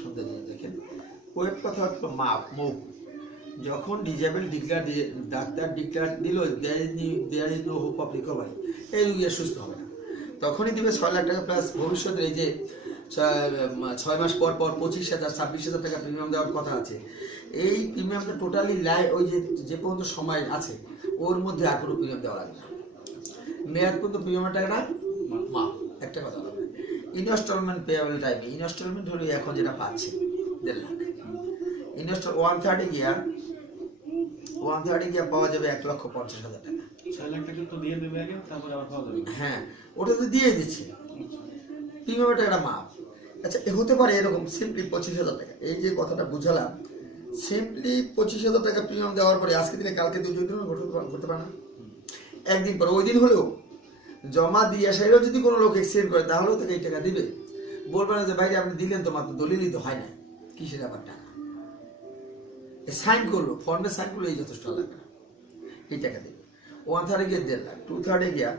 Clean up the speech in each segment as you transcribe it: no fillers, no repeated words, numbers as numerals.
শুনতে দেখেন, ওয়েব কথা হচ্ছে মাপ মৌক। যখন ডিজেবল ডিক্লেয়ার ডাক্তার ডিক্লেয়ার দিল there is no hope of recovery, এই রোগী আর সুস্থ হবে না, তখনই দিবে 6 লাখ টাকা প্লাস ভবিষ্যতে এই যে 6 মাস পর পর 25,000 26,000 টাকা প্রিমিয়াম দেওয়ার কথা আছে। এই প্রিমিয়ামটা টোটালি ওই যে পর্যন্ত সময় আছে ওর মধ্যে আর কোনো প্রিমিয়াম দেওয়া লাগবে না, মেয়াদ পর্যন্ত প্রিমিয়ামের টাকাটা মা। একটা কথা হবে, ইনস্টলমেন্ট পেয়েবল টাইমে ইনস্টলমেন্ট হলে এখন যেটা পাচ্ছে 1.5 লাখ, ইনস্টল 1/3 গিয়া পাওয়া যাবে 1,50,000 টাকা। 6 লাখ টাকা তো দিয়ে দেবে আগে, তারপরে আবার পাওয়া যাবে। হ্যাঁ, ওটা তো দিয়ে দিচ্ছে, প্রিমিয়ামের টাকাটা মাপ। আচ্ছা, হতে পারে এরকম সিম্পলি 25,000 টাকা, এই যে কথাটা বুঝালাম, সিম্পলি 25,000 টাকা প্রিমিয়াম দেওয়ার পরে আজকে দিনে কালকে দুই দিন করতে পারে না, একদিন পরে ওই দিন হলেও জমা দিয়ে আসাইলেও যদি কোনো লোক এক্সচেঞ্জ করে তাহলেও তাকে এই টাকা দিবে। বলবে না যে ভাইরে আপনি দিলেন তো মাত্র, দলিলই তো হয় না, কিসের আবার টাকা সাইন করলো, ফর্মে সাইন করলো, এই যথেষ্ট টাকা, এই টাকা দেবে। 1/3 গিয়ে 1.5 লাখ, 2/3 গিয়া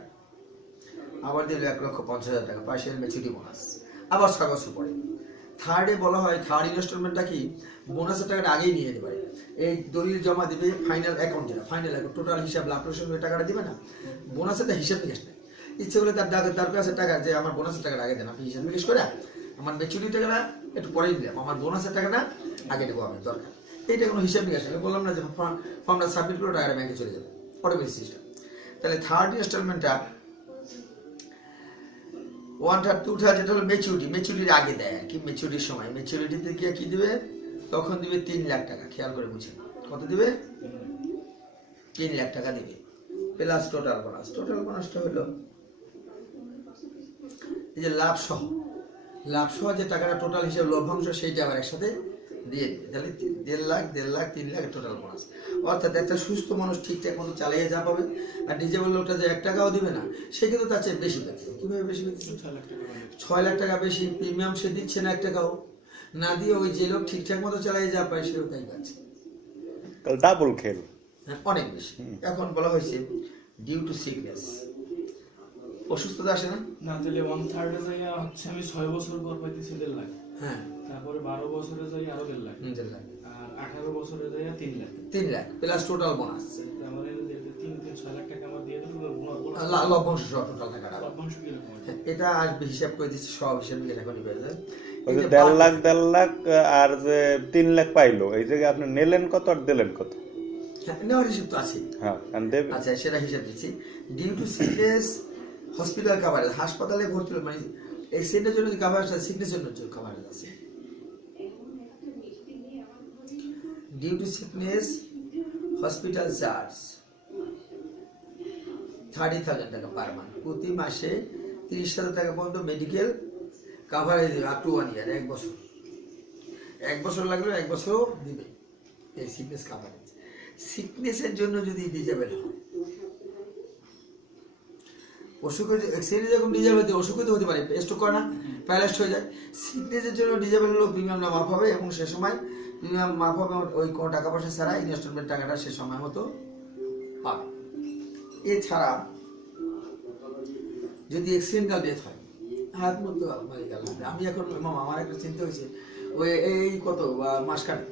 আবার দিল 1,50,000 টাকা পার্সিয়াল ম্যাচুরিটি বোনাস, আবার 6 বছর পরে। থার্ডে বলা হয় থার্ড ইনস্টলমেন্টটা কি বোনাসের টাকাটা আগেই নিয়ে যেতে পারে, এই দলিল জমা দিবে ফাইনাল অ্যাকাউন্ট, যেটা ফাইনাল অ্যাকাউন্ট টোটাল হিসাব লাভ লোকসান টাকাটা দিবে না, বোনাসের হিসাব নিকাশ নেই। ইচ্ছে করলে তার কাছে টাকা যে আমার বোনাসের টাকাটা আগে দেন, আপনি হিসাব নিকাশ করে আমার ম্যাচুরিটি টাকাটা একটু পরেই দিলাম, আমার বোনাসের টাকাটা আগে দেবো আমি দরকার, এইটা কোনো হিসাব নিকাশ নেই। বললাম না যে ফর্মটা সাবমিট করে টাকাটা ব্যাংকে চলে যাবে, অটোমেটিক সিস্টেম। তাহলে থার্ড ইনস্টলমেন্টটা 1/3 2/3 যেটা হলো ম্যাচুরিটির আগে দেয় আর কি, ম্যাচুরিটির সময়, ম্যাচুরিটিতে গিয়ে কি দিবে তখন দিবে 3 লাখ টাকা, খেয়াল করে বুঝেন কত দিবে, 3 লাখ টাকা দিবে প্লাস টোটাল বোনাসটা হলো এই যে লাভ সহ যে টাকাটা টোটাল হিসেবে লভ্যাংশ সেইটা আবার একসাথে দিয়ে দিবে, তাহলে 1.5 লাখ 3 লাখ টোটাল বোনাস। অর্থাৎ একটা সুস্থ মানুষ ঠিকঠাক মতো চালিয়ে যা পাবে, আর ডিজেবল লোকটা যে 1 টাকাও দিবে না সে কিন্তু তার চেয়ে বেশি পেয়েছে। কিভাবে বেশি পেয়েছে? 6 লাখ টাকা বেশি প্রিমিয়াম সে দিচ্ছে না 1 টাকাও না দিয়ে, ওই যে লোক ঠিকঠাক মতো চালিয়ে যা পায় সেও তাই পাচ্ছে, ডাবল খেল। হ্যাঁ, অনেক বেশি। এখন বলা হয়েছে ডিউ টু সিকনেস, অসুস্থতা আসে না, না তাহলে 1/3 জায়গা হচ্ছে আমি 6 বছর পর পাইতেছি 1.5 লাখ, হ্যাঁ, তারপরে 12 বছরে যাই আরো 1.5 লাখ, 1.5 লাখ, আর 18 বছরে যাই 3 lakh, 3 lakh plus total bonus, তারপরে 6 লাখ টাকা আমার দিয়ে দিল লভ্যাংশ সহ টোটাল টাকাটা। লভ্যাংশ কি রকম আছে? এটা আসবে, হিসাব করে দিচ্ছি, সব হিসাব নিয়ে এখনই পেয়ে যায়। ওই যে 1.5 লাখ আর যে 3 লাখ পাইলো, এই জায়গায় আপনি নিলেন কত আর দিলেন কত? হ্যাঁ, নেওয়ার হিসাব তো আছে। হ্যাঁ, দেবে। আচ্ছা, সেটা হিসাব দিচ্ছি। Due to sickness hospital coverage, হাসপাতালে ভর্তি মানে এক্সিডেন্টের জন্য যে কাভারেজ আছে, সিকনেসের জন্য কাভারেজ আছে। Due to sickness hospital charge 30,000 টাকা পার মান্থ, প্রতি মাসে 30,000 টাকা পর্যন্ত মেডিকেল কাভারেজ দেবে আপ টু 1 ইয়ার, 1 বছর, 1 বছর লাগলেও 1 বছরও দিবে এই সিকনেস কাভারেজ। সিকনেসের জন্য যদি ডিজেবল হয়, অসুখে অ্যাক্সিডেন্টে যখন ডিজেবল হতে অসুখে তো হতে পারে, স্ট্রোক করে না, প্যারালাইজড হয়ে যায়। সিকনেসের জন্য ডিজেবল হলেও প্রিমিয়ামটা মাফ হবে, এবং সে সময় প্রিমিয়াম মাফ হবে, ওই কোনো টাকা পয়সা ছাড়া ইনস্টলমেন্ট টাকাটা সে সময় মতো পাবে। এছাড়া যদি অ্যাক্সিডেন্টাল ডেথ হয়, হাত মতো মারি গেল, আমি এখন আমার একটা চিন্তা হয়েছে, ওই এই কত মাস কাটে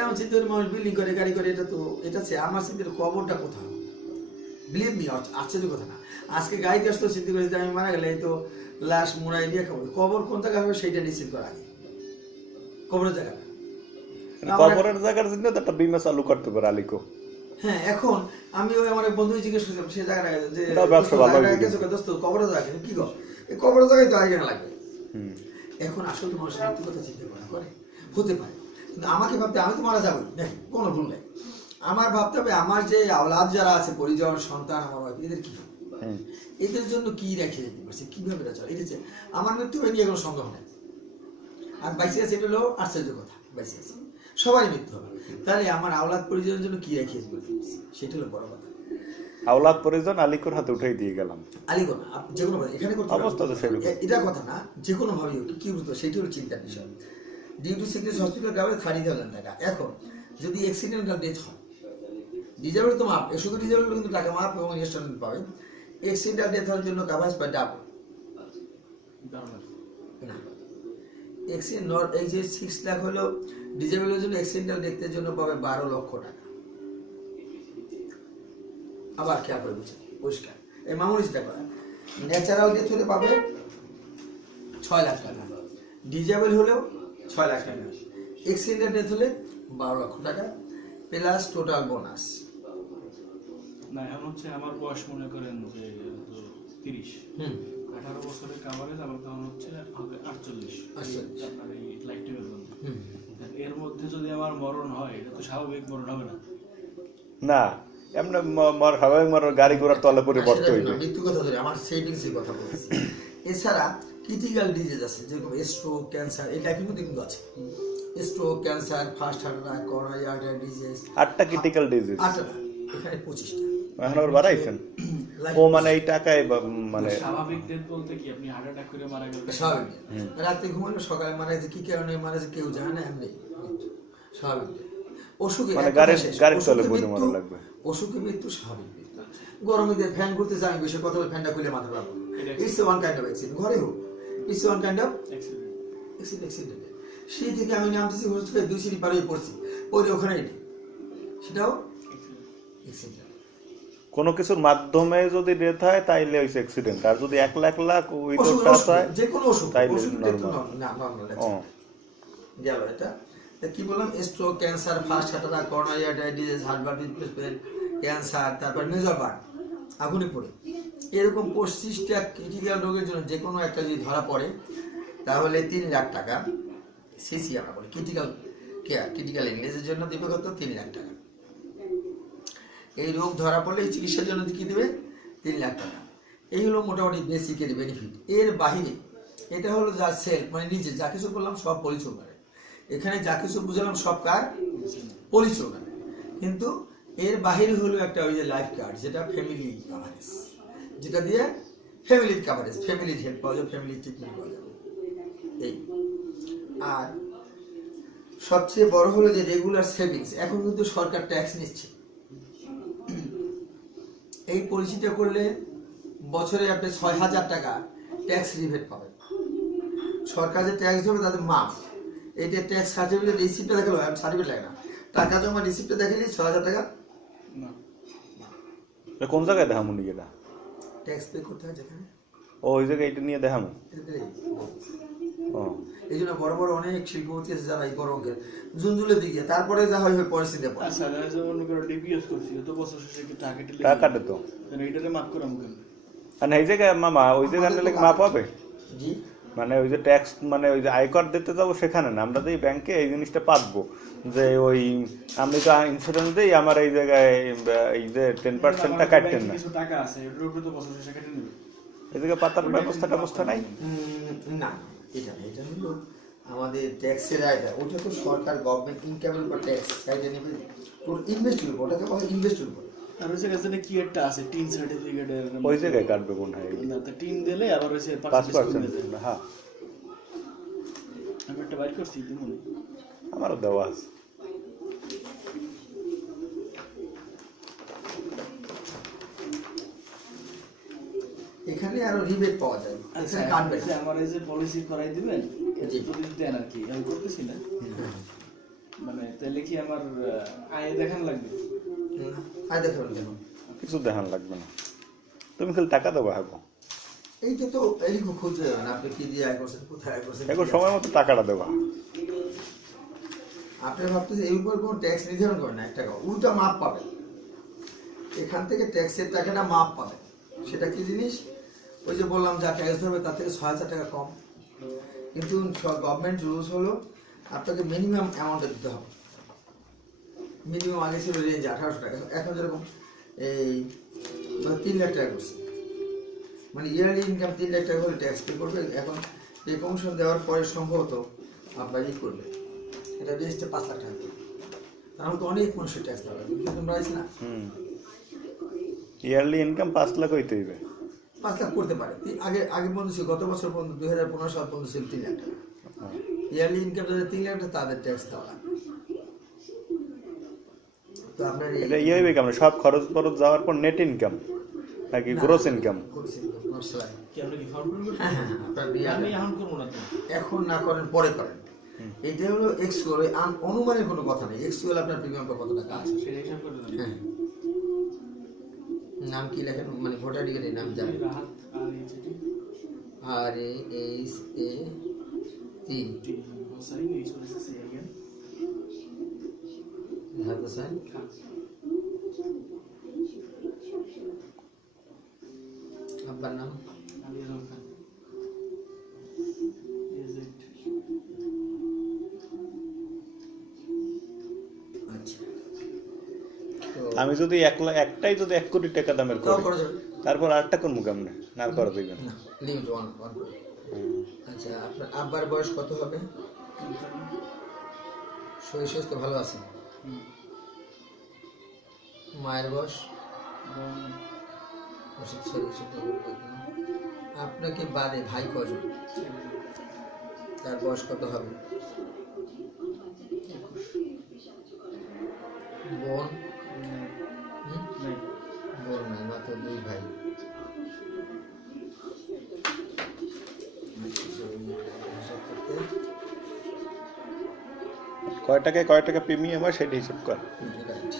এমন চিন্তা করি, মানুষ বিল্ডিং করে গাড়ি করে, এটা তো এটা আমার চিন্তা কবরটা কোথাও, বিলিভ মি, আশ্চর্য কথা না। আজকে গাড়িতে আসতো চিন্তা করেছি আমি মারা গেলে এই তো লাশ মোড়াই দিয়ে খাবো, কবর কোন জায়গা হবে সেইটা নিশ্চিত করা আগে, কবরের জায়গাটা, কবরের জায়গার জন্য তো একটা বিমা চালু করতে পারে আলিকো। হ্যাঁ, এখন আমি ওই আমার বন্ধু জিজ্ঞেস করছিলাম সে জায়গাটা যে দোস্ত কবরের জায়গা কি গো, এই কবরের জায়গায় তো আগে লাগবে। এখন আসলে তো মানুষের মৃত্যু কথা চিন্তা করে হতে পারে, কিন্তু আমাকে ভাবতে আমি তো মারা যাবো দেখ, কোনো ভুল নেই। আমার ভাবতে হবে আমার যে আওলাদ যারা আছে, পরিজন, সন্তান, আমার ওয়াইফ, এদের কি হবে, এদের জন্য কি রেখে যেতে পারছে, কিভাবে চলে, এটা হচ্ছে আমার মৃত্যু হয়নি, এগুলো সন্দেহ নেই। আর বাইসে আছে, এটা হলো আশ্চর্য কথা, বাইসে আছে সবারই মৃত্যু হবে, তাহলে আমার আওলাদ পরিজনের জন্য কি রেখে যেতে পারছে, সেটা হলো বড় কথা। আওলাদ পরিজন আলিকোর হাতে উঠাই দিয়ে গেলাম, আলিগো না, যে কোনো ভাবে এখানে অবস্থা তো সেরকম, এটা কথা না, যে কোনো ভাবে কি বুঝতো, সেটা হলো চিন্তার বিষয়। ডিউ টু সিকনেস হসপিটাল যাবে 30,000 টাকা। এখন যদি অ্যাক্সিডেন্টাল ডেথ হয়, ডিজেবল তো মাপ, শুধু ডিজেবল কিন্তু টাকা মাপ এবং ইনস্টলমেন্ট পাবে। অ্যাক্সিডেন্টাল ডেথ হওয়ার জন্য কাভারেজ পায় ডাবল না, এই যে 6 লাখ হলো ডিজেবলের জন্য, এক্সিডেন্টাল ডেথের জন্য পাবে 12 লক্ষ টাকা। আবার খেয়াল করে বুঝছেন পরিষ্কার, এই মামুলি যেটা করে ন্যাচারাল ডেথ হলে পাবে 6 লাখ টাকা, ডিজেবল হলেও 6 লাখ টাকা, এক্সিডেন্টাল ডেথ হলে 12 লক্ষ টাকা প্লাস টোটাল বোনাস। না এখন হচ্ছে আমার বয়স মনে করেন যে 30, 18 বছরের কাভারেজ আমার তখন হচ্ছে হবে 48 আপনার এই লাইফ টাইমের মধ্যে। এর মধ্যে যদি আমার মরণ হয় এটা তো স্বাভাবিক মরণ হবে না। না এমনি স্বাভাবিক মরণ গাড়ি ঘোড়ার তলে পরিবর্তন হইবে। মৃত্যু কথা ধরে আমার সেভিংসের কথা বলছি। এছাড়া ক্রিটিক্যাল ডিজিজ আছে যেরকম স্ট্রোক, ক্যান্সার, এটা কিন্তু আছে। Stroke, cancer, first heart attack, coronary artery disease, 8টা ক্রিটিক্যাল ডিজিজ, 8টা এখানে 25টা। এখন আবার বাড়াইছেন। ও মানে এই টাকায় মানে স্বাভাবিক ডেথ বলতে কি আপনি হার্ট অ্যাটাক করে মারা গেলেন স্বাভাবিক, রাতে ঘুমালে সকালে মারা গেছে, কি কারণে মারা গেছে কেউ জানে না, এমনি স্বাভাবিক। অসুখে মানে গাড়ির তলে বসে মারা লাগবে। অসুখে মৃত্যু স্বাভাবিক মৃত্যু। গরমে দিয়ে ফ্যান ঘুরতেছে, আমি বেশি কথা বলে ফ্যানটা খুলে মাথা পাবো, it's one kind of accident. ঘরে হোক, it's one kind of accident. সেই থেকে আমি নামতেছি হোস্টেলে 2 সিঁড়ি পার হয়ে পড়ছি, পরে ওখানে সেটাও অ্যাক্সিডেন্ট। কোনো কিছুর মাধ্যমে যদি ডেথ হয় তাইলে হইছে অ্যাক্সিডেন্ট, আর যদি 1 লাখ লাখ উইথআউট টাচ হয় যে কোনো অসুখ, তাইলে অসুখ নরমাল। না নরমাল গেল এটা। কি বললাম, stroke, cancer, first heart attack, coronary artery disease, heart burn replacement, cancer, তারপর মেজর বার্ন, আগুনে পড়ে, এরকম 25টা ক্রিটিক্যাল রোগের জন্য যে কোনো একটা যদি ধরা পড়ে তাহলে 3 লাখ টাকা সিসি আমরা বলি ক্রিটিক্যাল কেয়ার, ক্রিটিক্যাল ইংলিশের জন্য দিবে কত, 3 লাখ টাকা। এই রোগ ধরা পড়লে এই চিকিৎসার জন্য কি দেবে, 3 লাখ টাকা। এই হলো মোটামুটি বেসিকের বেনিফিট। এর বাহিরে এটা হলো যা সেল, মানে নিজে যা কিছু বললাম সব পরিচয় করে, এখানে যা কিছু বুঝলাম সব কার পরিচয় করে। কিন্তু এর বাহিরে হলো একটা ওই যে লাইফ কার্ড, যেটা ফ্যামিলি কাভারেজ, যেটা দিয়ে ফ্যামিলির কাভারেজ, ফ্যামিলির হেল্প পাওয়া যাবে, ফ্যামিলির ট্রিটমেন্ট পাওয়া যাবে। এই আর সবচেয়ে বড় হলো যে রেগুলার সেভিংস। এখন কিন্তু সরকার ট্যাক্স নিচ্ছে, এই পলিসিটা করলে বছরে আপনি 6,000 টাকা ট্যাক্স রিবেট পাবেন। সরকার যে ট্যাক্স দেবে তাদের মাফ। এইটা ট্যাক্স সার্টিফিকেট রিসিপ্টটা দেখালো, সার্টিফিকেট লাগে না, টাকা জমা রিসিপ্টটা দেখালেই 6,000 টাকা কোন জায়গায় দেখামু নি এটা ট্যাক্স পে করতে হয় যেখানে, ওই জায়গায় এটা নিয়ে দেখামু। এই জন্য বড় বড় অনেক শিল্পপতি আছে যারা এই বড় অঙ্কের জুনজুলের দিকে, তারপরে যা হয় পরিস্থিতি পড়ে। আচ্ছা যারা যেমন করে ডিপিএস করছি তো বছর শেষে কি টাকা কাটে তো, এইটারে মাফ করা মুকেন। আর এই জায়গায় মামা ওই জায়গায় নিলে মাপ হবে। জি, মানে ওই যে ট্যাক্স, মানে ওই যে আয়কর দিতে যাবো সেখানে না, আমরা তো এই ব্যাংকে এই জিনিসটা পাবো যে ওই আমি তো ইন্স্যুরেন্স দিই, আমার এই জায়গায় এই যে 10%টা কাটতেন না, কিছু টাকা আছে এটার উপরে তো বছর শেষে কেটে নেবে। এই জায়গায় পাতার ব্যবস্থা নাই। না এটা হলো আমাদের ট্যাক্সের আয়টা, ওটা তো সরকার গভর্নমেন্ট ইনকামের উপর ট্যাক্স আইডা নেবে, তোর ইনভেস্টের উপর, ওটাকে বলে ইনভেস্টের উপর। আর ওই জায়গায় কি একটা আছে টিন সার্টিফিকেটের, ওই জায়গায় কাটবে কোন হয় না তো টিন দিলে আবার হইছে 5%। হ্যাঁ আমি একটা বাইর করছি দিমুন, আমারও দেওয়া আছে। এখানে আরো রিবেট পাওয়া যায়, আচ্ছা এখানে কাটবে না। আমার এই যে পলিসি করাই দিবেন জি। যদি দেন আর কি আমি করতেছি না, মানে তাহলে কি আমার আয় দেখান লাগবে? আয় দেখাবেন কেন? কিছু দেখান লাগবে না, তুমি খালি টাকা দেবো। হাগো এইটা তো এরকম খুঁজে যাবেন আপনি কি দিয়ে আয় করছেন, কোথায় আয় করছেন। এখন সময় মতো টাকাটা দেবা। আপনি ভাবতেছেন এর উপর কোনো ট্যাক্স নির্ধারণ করেন না, 1 টাকা উল্টা মাপ পাবেন, এখান থেকে ট্যাক্সের টাকাটা মাপ পাবেন। সেটা কি জিনিস, ওই যে বললাম যা ট্যাক্স ধরবে তার থেকে 6,000 টাকা কম। কিন্তু গভর্নমেন্ট রুলস হলো আপনাকে মিনিমাম অ্যামাউন্টে দিতে হবে। মিনিমাম আগে ছিল রেঞ্জ 1800 টাকা, এখন যেরকম এই 3 লাখ টাকা করছে, মানে ইয়ারলি ইনকাম 3 লাখ টাকা হলে ট্যাক্স পে করবে। এখন পে কমিশন দেওয়ার পরে সম্ভবত আপনার করবে, এটা রেঞ্জটা 5 লাখ টাকা, তাহলে তো অনেক মানুষের ট্যাক্স দেওয়া লাগবে, কিন্তু তোমরা না ইয়ারলি ইনকাম 5 লাখ হইতে হইবে। 5 লাখ করতে পারে। আগে বন্ধু ছিল, গত বছর পর্যন্ত 2015 সাল পর্যন্ত ছিল 3 লাখ টাকা। ইয়ারলি ইনকাম যাদের 3 লাখ টাকা তাদের ট্যাক্স দেওয়া লাগবে। তো আপনার এটা হইবে কেমন, সব খরচ যাওয়ার পর নেট ইনকাম নাকি গ্রোস ইনকাম? কি আপনি কি ফর্ম করবেন? হ্যাঁ হ্যাঁ, আপনার বিয়ে আমি এখন করবো না তো। এখন না করেন, পরে করেন। এটা হলো এক্সুয়াল, অনুমানের কোনো কথা নেই। এক্সুয়াল আপনার প্রিমিয়ামটা কত টাকা আছে সেটা হিসাব করে দেন। হ্যাঁ। নাম কি লেখেন, মানে ভোটার আইডি নাম জানেন? Rahat RAHA3 Hossain HOSSI again Rahat Hossain Khan. আব্বার নাম আমি আলম খান। Is it? আচ্ছা। তো আমি যদি একটাই যদি 1 কোটি টাকা দামের তাও করি, করা যাবে তারপর আরেকটা করবো কেমনে? না আর করা যাবে না। না, লিমিট ওয়ান। আচ্ছা, আপনার আব্বার বয়স কত হবে? শরীর স্বাস্থ্য ভালো আছে? মায়ের বয়স? আপনাকে বাদে ভাই কজন? তার বয়স কত হবে? বোন? বোন নাই, মাত্র 2 ভাই। কয় টাকা প্রিমিয়াম হয় সেটা হিসাব কর। রাইট।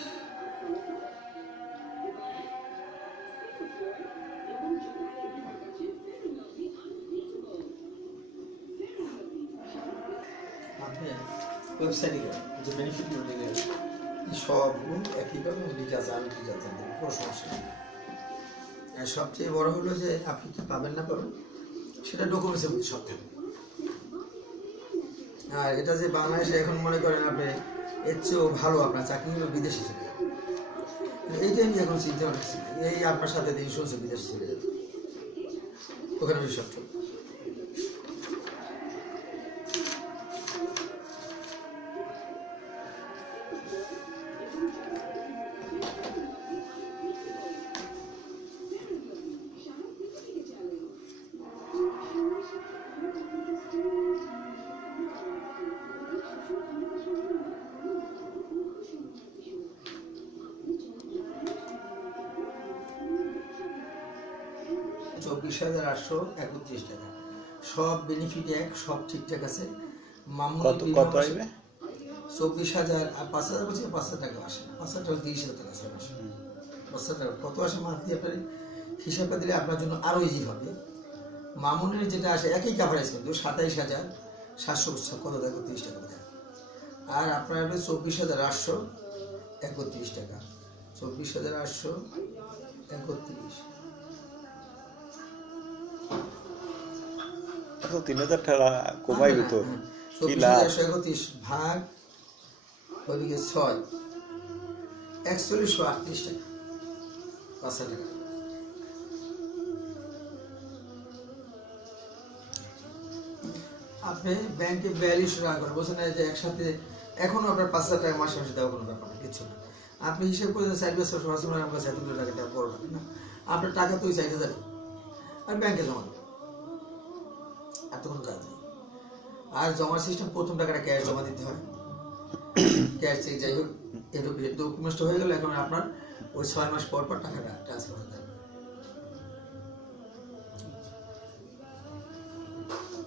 আপনি ওয়েবসাইটে গেলেন, যে বেনিফিট গেলেন, সব একই পাবেন, ডিটেলস আমি ডিটেলস জানতে কোনো সমস্যা নেই। আর সবচেয়ে বড় হলো যে আপনি কি পাবেন না পাবেন সেটা ডকুমেন্টসের মধ্যে সব থাকবে। আর এটা যে বাংলাদেশে এখন মনে করেন আপনি এর চেয়েও ভালো আপনার চাকরি হলো বিদেশে চলে যাবে, এইটাই আমি এখন চিন্তা করছি। এই আপনার সাথে দিন শুনছে বিদেশে চলে যাবে, ওখানে সব চলবে। $24,831 টাকা, সব বেনিফিট এক, সব ঠিকঠাক আছে। কত আসবে? 24,000 আর 5,000 বলছে, 5,000 টাকা আসে, 5,000 টাকা 30,000 টাকা আসে মাসে। 5,000 টাকা কত আসে মান্থলি, আপনার হিসাবটা দিলে আপনার জন্য আরো ইজি হবে। মামুনের যেটা আসে একই কাভারেজ কিন্তু 27,700 কত দেখো 30 টাকা দেয়। আর আপনার হবে 24,831 টাকা, 24,831। 3,000 টাকা কমাইবে তো কি লাভ? 24,131 ভাগ ওইদিকে 6, 4138 টাকা, 5,000 টাকা। আপনি ব্যাংকে 4200 টাকা করে বলছেন না যে একসাথে এখনো আপনার 5,000 টাকা মাসে মাসে দেওয়া কোনো ব্যাপার না, কিছু না। আপনি হিসেব করে 4 বছর সবসময় আমার কাছে এতগুলো টাকা বড় টাকা না, আপনার টাকা তো ওই 4,000 আর ব্যাংকে জমা দেবেন, এত কোনো কাজ নেই। আর জমা সিস্টেম, প্রথম টাকাটা ক্যাশ জমা দিতে হয়, ক্যাশ চেক যাই হোক, ডকুমেন্টসটা হয়ে গেলে এখন আপনার ওই 6 মাস পর পর টাকাটা ট্রান্সফার হয়ে যাবে।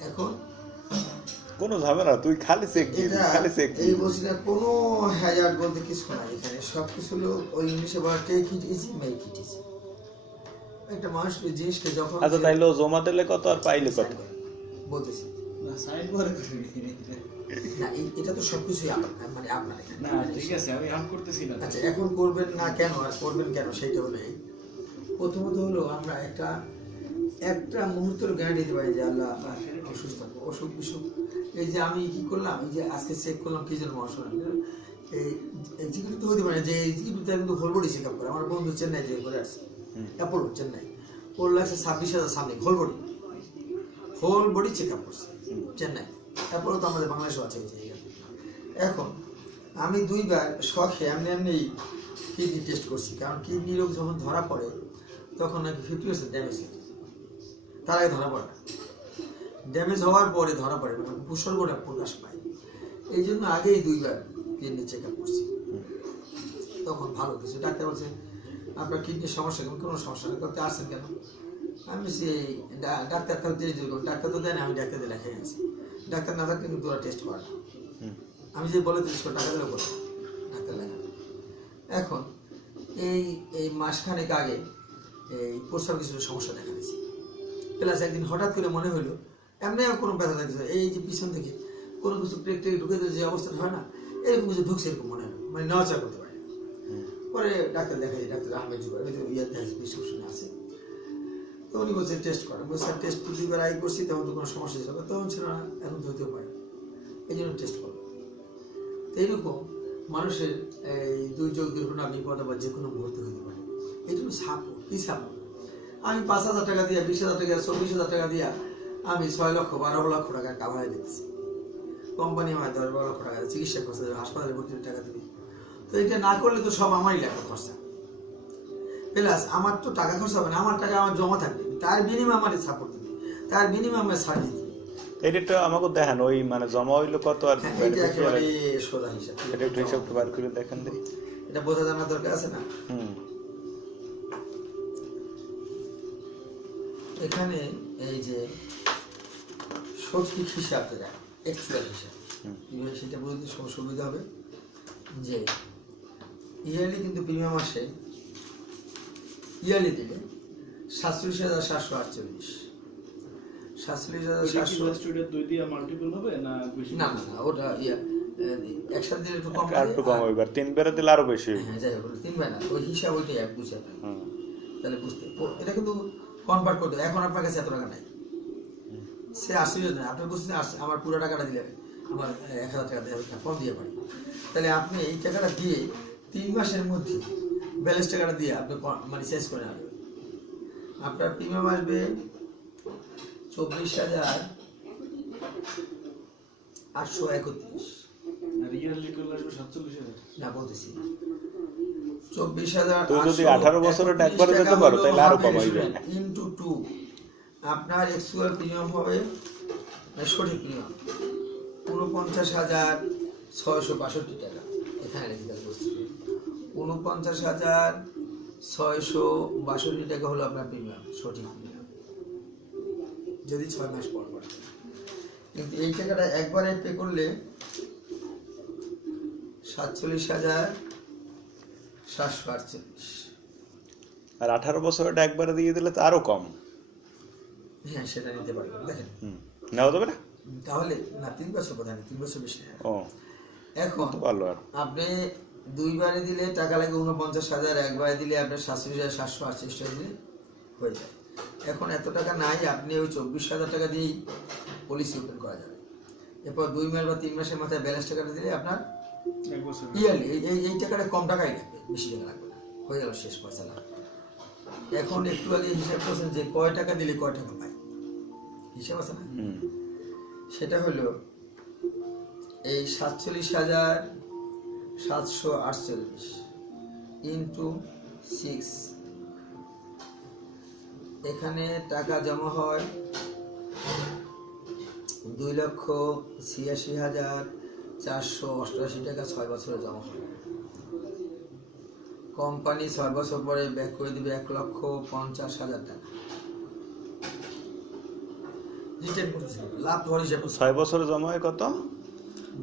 এখন কোনো ঝামেলা, তুই খালি চেক এটা খালি চেক এই বছরে কোনো হ্যাজার্ড বলতে কিছু নাই, এখানে সব কিছু হলো ওই ইংলিশে বলা take it easy make it easy. একটা মানুষ ওই জিনিসকে যখন আচ্ছা তাইলে ও জমা দিলে কত আর পাইলে কত? বলতেছি না সাইন করে না, এটা তো সবকিছুই মানে আপনার এখানে। না ঠিক আছে, আমি আম করতেছি না। আচ্ছা, এখন করবেন না কেন আর করবেন কেন সেটা হলো এই। প্রথমত হলো আমরা একটা মুহূর্তের গ্যারান্টি দিতে পারি যে আল্লাহ অসুস্থ থাকবো, অসুখ বিসুখ। এই যে আমি কি করলাম, এই যে আজকে চেক করলাম কি যেন মহাশয়, এই এক্সিকিউটিভ তো হতে পারে যে এক্সিকিউটিভটা কিন্তু হোল বডি চেক আপ করে। আমার বন্ধু চেন্নাই যে করে আসছে, অ্যাপোলো চেন্নাই, ওর লাগছে 26,000 সামনে হোল বডি চেক আপ করছে চেন্নাই। অ্যাপোলো তো আমাদের বাংলাদেশও আছে এই জায়গায়। এখন আমি 2 বার শখে এমনি কিডনি টেস্ট করছি, কারণ কিডনি রোগ যখন ধরা পড়ে তখন নাকি 50% ড্যামেজ হয়, তার আগে ধরা পড়ে না, ড্যামেজ হওয়ার পরে ধরা পড়ে, উপসর্গটা প্রকাশ পায়। এই জন্য আগেই 2 বার কিডনি চেক আপ করছি, তখন ভালো কিছু। ডাক্তার বলছে আপনার কিডনির সমস্যা, কোনো সমস্যা নেই। করতে আসছেন কেন? আমি সেই ডাক্তার তাও টেস্ট দিল, ডাক্তার তো দেয় না, আমি ডাক্তার দিয়ে লেখাই আছি, ডাক্তার না থাকলে কিন্তু ওরা টেস্ট করে না। আমি যে বলে 30 টাকা দিলেও করে ডাক্তার লেখা। এখন এই মাসখানেক আগে এই প্রস্রাব কিছু সমস্যা দেখা দিয়েছে, প্লাস একদিন হঠাৎ করে মনে হলো এমনি কোনো ব্যথা লাগছে, এই যে পিছন থেকে কোনো কিছু প্লেট ঢুকে দিলে যে অবস্থা হয় না, এরকম কিছু ঢুকছে, এরকম মনে হলো, মানে নড়াচড়া করতে পারে না। পরে ডাক্তার দেখাই, ডাক্তার আহমেদ জুবাই, ওই যে প্রেসক্রিপশনে আছে, তো উনি বলছে টেস্ট করেন, বলছে স্যার টেস্ট 2-2বার আগে করছি, তখন তো কোনো সমস্যা ছিল, তখন ছিল না, এখন তো হতেও পারে, এই জন্য টেস্ট করবো। তো এইরকম মানুষের এই দুর্যোগ দুর্ঘটনা বিপদ বা যে কোনো মুহূর্তে হতে পারে, এই জন্য ছাপো, কি ছাপো, আমি 5,000 টাকা দিয়া, 20,000 টাকা, 24,000 টাকা দিয়া আমি 6 লক্ষ 12 লক্ষ টাকা কাভারে দিচ্ছি, কোম্পানি আমার 10-12 লক্ষ টাকা চিকিৎসা খরচা দেবে, হাসপাতালে ভর্তির টাকা দেবে, তো এটা না করলে তো সব আমারই লাগবে খরচা, প্লাস আমার তো টাকা খরচা হবে না, আমার টাকা আমার জমা থাকবে, তার বিনিময়ে আমার সাপোর্ট দেবে, তার বিনিময়ে আমার সার্ভিস দেবে। এটা আমাকে দেখেন, ওই মানে জমা হইলো কত আর এটা একেবারে সোজা হিসাব, এটা একটু হিসাবটা বার করে দেখেন দেখি, এটা বোঝা জানার দরকার আছে না। এখানে এই যে সঠিক হিসাব যেটা অ্যাকচুয়াল হিসাব, কিভাবে সেটা বুঝতে সুবিধা হবে, যে ইয়ারলি কিন্তু প্রিমিয়াম আসে, ইয়ারলি দিলে 47,748, 47,700 2 দিয়ে মাল্টিপল হবে না বেশি? না, ওটা একসাথে দিলে একটু কম আর একটু কম হবে, 3 বারে দিলে আরো বেশি হবে। হ্যাঁ, যাই হোক 3 বার না, ওই হিসাব ওইটাই বুঝে তাহলে বুঝতে, এটা কিন্তু কনভার্ট করতে, এখন আপনার কাছে এত টাকা নাই, সে 80,000 না, আপনি বুঝতে আমার পুরো টাকাটা দিলে আমার 1,000 টাকা দেওয়া কম দিয়ে পারি, তাহলে আপনি এই টাকাটা দিয়ে 3 মাসের মধ্যে ব্যালেন্স টাকাটা দিয়ে আপনি মানে শেষ করে আসবেন, আপনার প্রিমিয়াম আসবে 24,831, আর ইয়ারলি করলে আসবে 47,000। না বলতেছি 24,000, তো যদি 18 বছরের একবারে দিতে পারো তাহলে আরো কম হয়ে যাবে, ইনটু 2 আপনার অ্যাকচুয়াল প্রিমিয়াম হবে, সঠিক প্রিমিয়াম 49,662 টাকা, এখানে লিখে বলছি 49,662 টাকা হলো আপনার প্রিমিয়াম, সঠিক প্রিমিয়াম, যদি 6 মাস পর পর। কিন্তু এই টাকাটা একবারে পে করলে 47,748, আর 18 বছরটা একবারে দিয়ে দিলে তো আরো কম। হ্যাঁ, সেটা নিতে পারবেন, দেখেন নেওয়া যাবে না, তাহলে না 3 বছর বোধ হয়, 3 বছর বেশি না। ও এখন ভালো, আর আপনি 2 বারে দিলে টাকা লাগে 49,000, একবারে দিলে আপনার 47,728 টাকা দিলে হয়ে যায়। এখন এত টাকা নাই, আপনি ওই 24,000 টাকা দিয়েই পলিসি ওপেন করা যাবে, এরপর 2 মাস বা 3 মাসের মাথায় ব্যালেন্স টাকাটা দিলে আপনার এক বছর ইয়ারলি এই টাকাটা কম টাকাই লাগবে, বেশি টাকা লাগবে না, হয়ে গেল শেষ পয়সা না। এখন একটু আগে হিসাব করছেন যে কয় টাকা দিলে কয় টাকা পাই, হিসাব আছে না, সেটা হলো এই 47,748 ইন্টু 6, এখানে টাকা জমা হয় 2,86,488 টাকা 6 বছরে জমা হয়, কোম্পানি 6 বছর পরে ব্যাক করে দিবে 1,50,000 টাকা, রিটার্ন করতেছে, লাভ হওয়ার হিসাব 6 বছরে জমা হয় কত,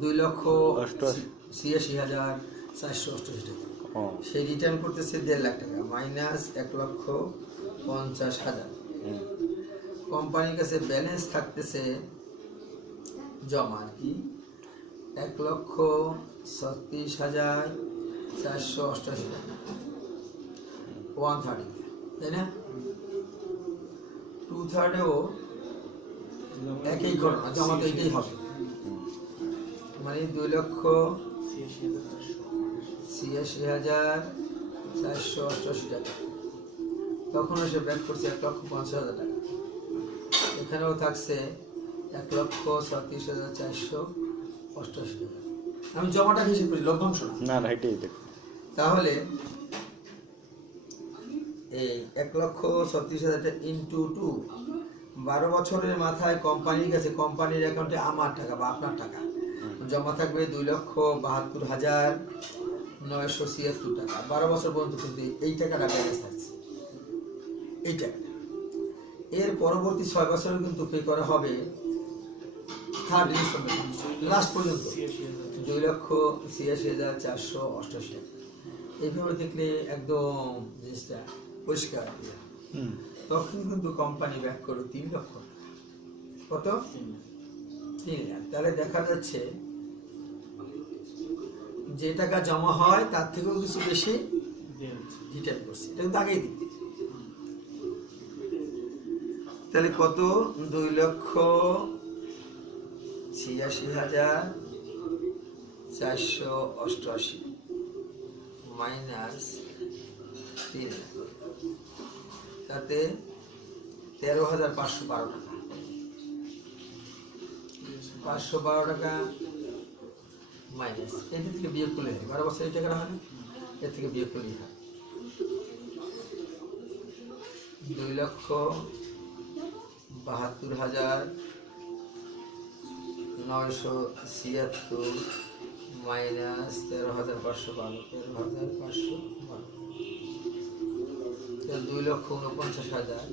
2,86,488 টাকা, সেই রিটার্ন করতেছে 1.5 লাখ টাকা, মাইনাস 1,50,000, কোম্পানির কাছে ব্যালেন্স থাকতেছে জমা আর কি 1,36,488 টাকা, 1/3, তাই না, 2/3-এও একই ঘটনা, জমা তো এইটাই হবে, মানে 2,86,488 টাকা, তখন সে ব্যাক করছে 1,50,000 টাকা, এখানেও থাকছে 1,36,488 টাকা, আমি জমাটা হিসেব করি, লভ্যাংশ না না এটাই দেখ, তাহলে এই 1,36,000 টাকা ইন্টু 2, 12 বছরের মাথায় কোম্পানির কাছে, কোম্পানির অ্যাকাউন্টে আমার টাকা বা আপনার টাকা জমা থাকবে 2,72,976 টাকা, 12 বছর পর্যন্ত কিন্তু এই টাকাটা ব্যালেন্স থাকছে, এই টাকাটা এর পরবর্তী 6 বছর কিন্তু পে করা হবে থার্ড ইনস্টলমেন্ট লাস্ট পর্যন্ত 2,86,488। এইভাবে দেখলে একদম জিনিসটা পরিষ্কার। তখন কিন্তু কোম্পানি ব্যাক করো 3 লক্ষ। কত? 3 লাখ। তাহলে দেখা যাচ্ছে যে টাকা জমা হয় তার থেকেও কিছু বেশি রিটার্ন করছে। এটা কিন্তু আগেই দিই। তাহলে কত? 2,86,488 মাইনাস 3 লাখ, তাতে 13,512 টাকা। 512 টাকা মাইনাস এটা থেকে বিয়োগ করলে হয় 12 বছর এই টাকাটা হয় না, এর থেকে বিয়োগ করলেই হয় 2,72,976 মাইনাস 13,512, 13,512, 2,49,000,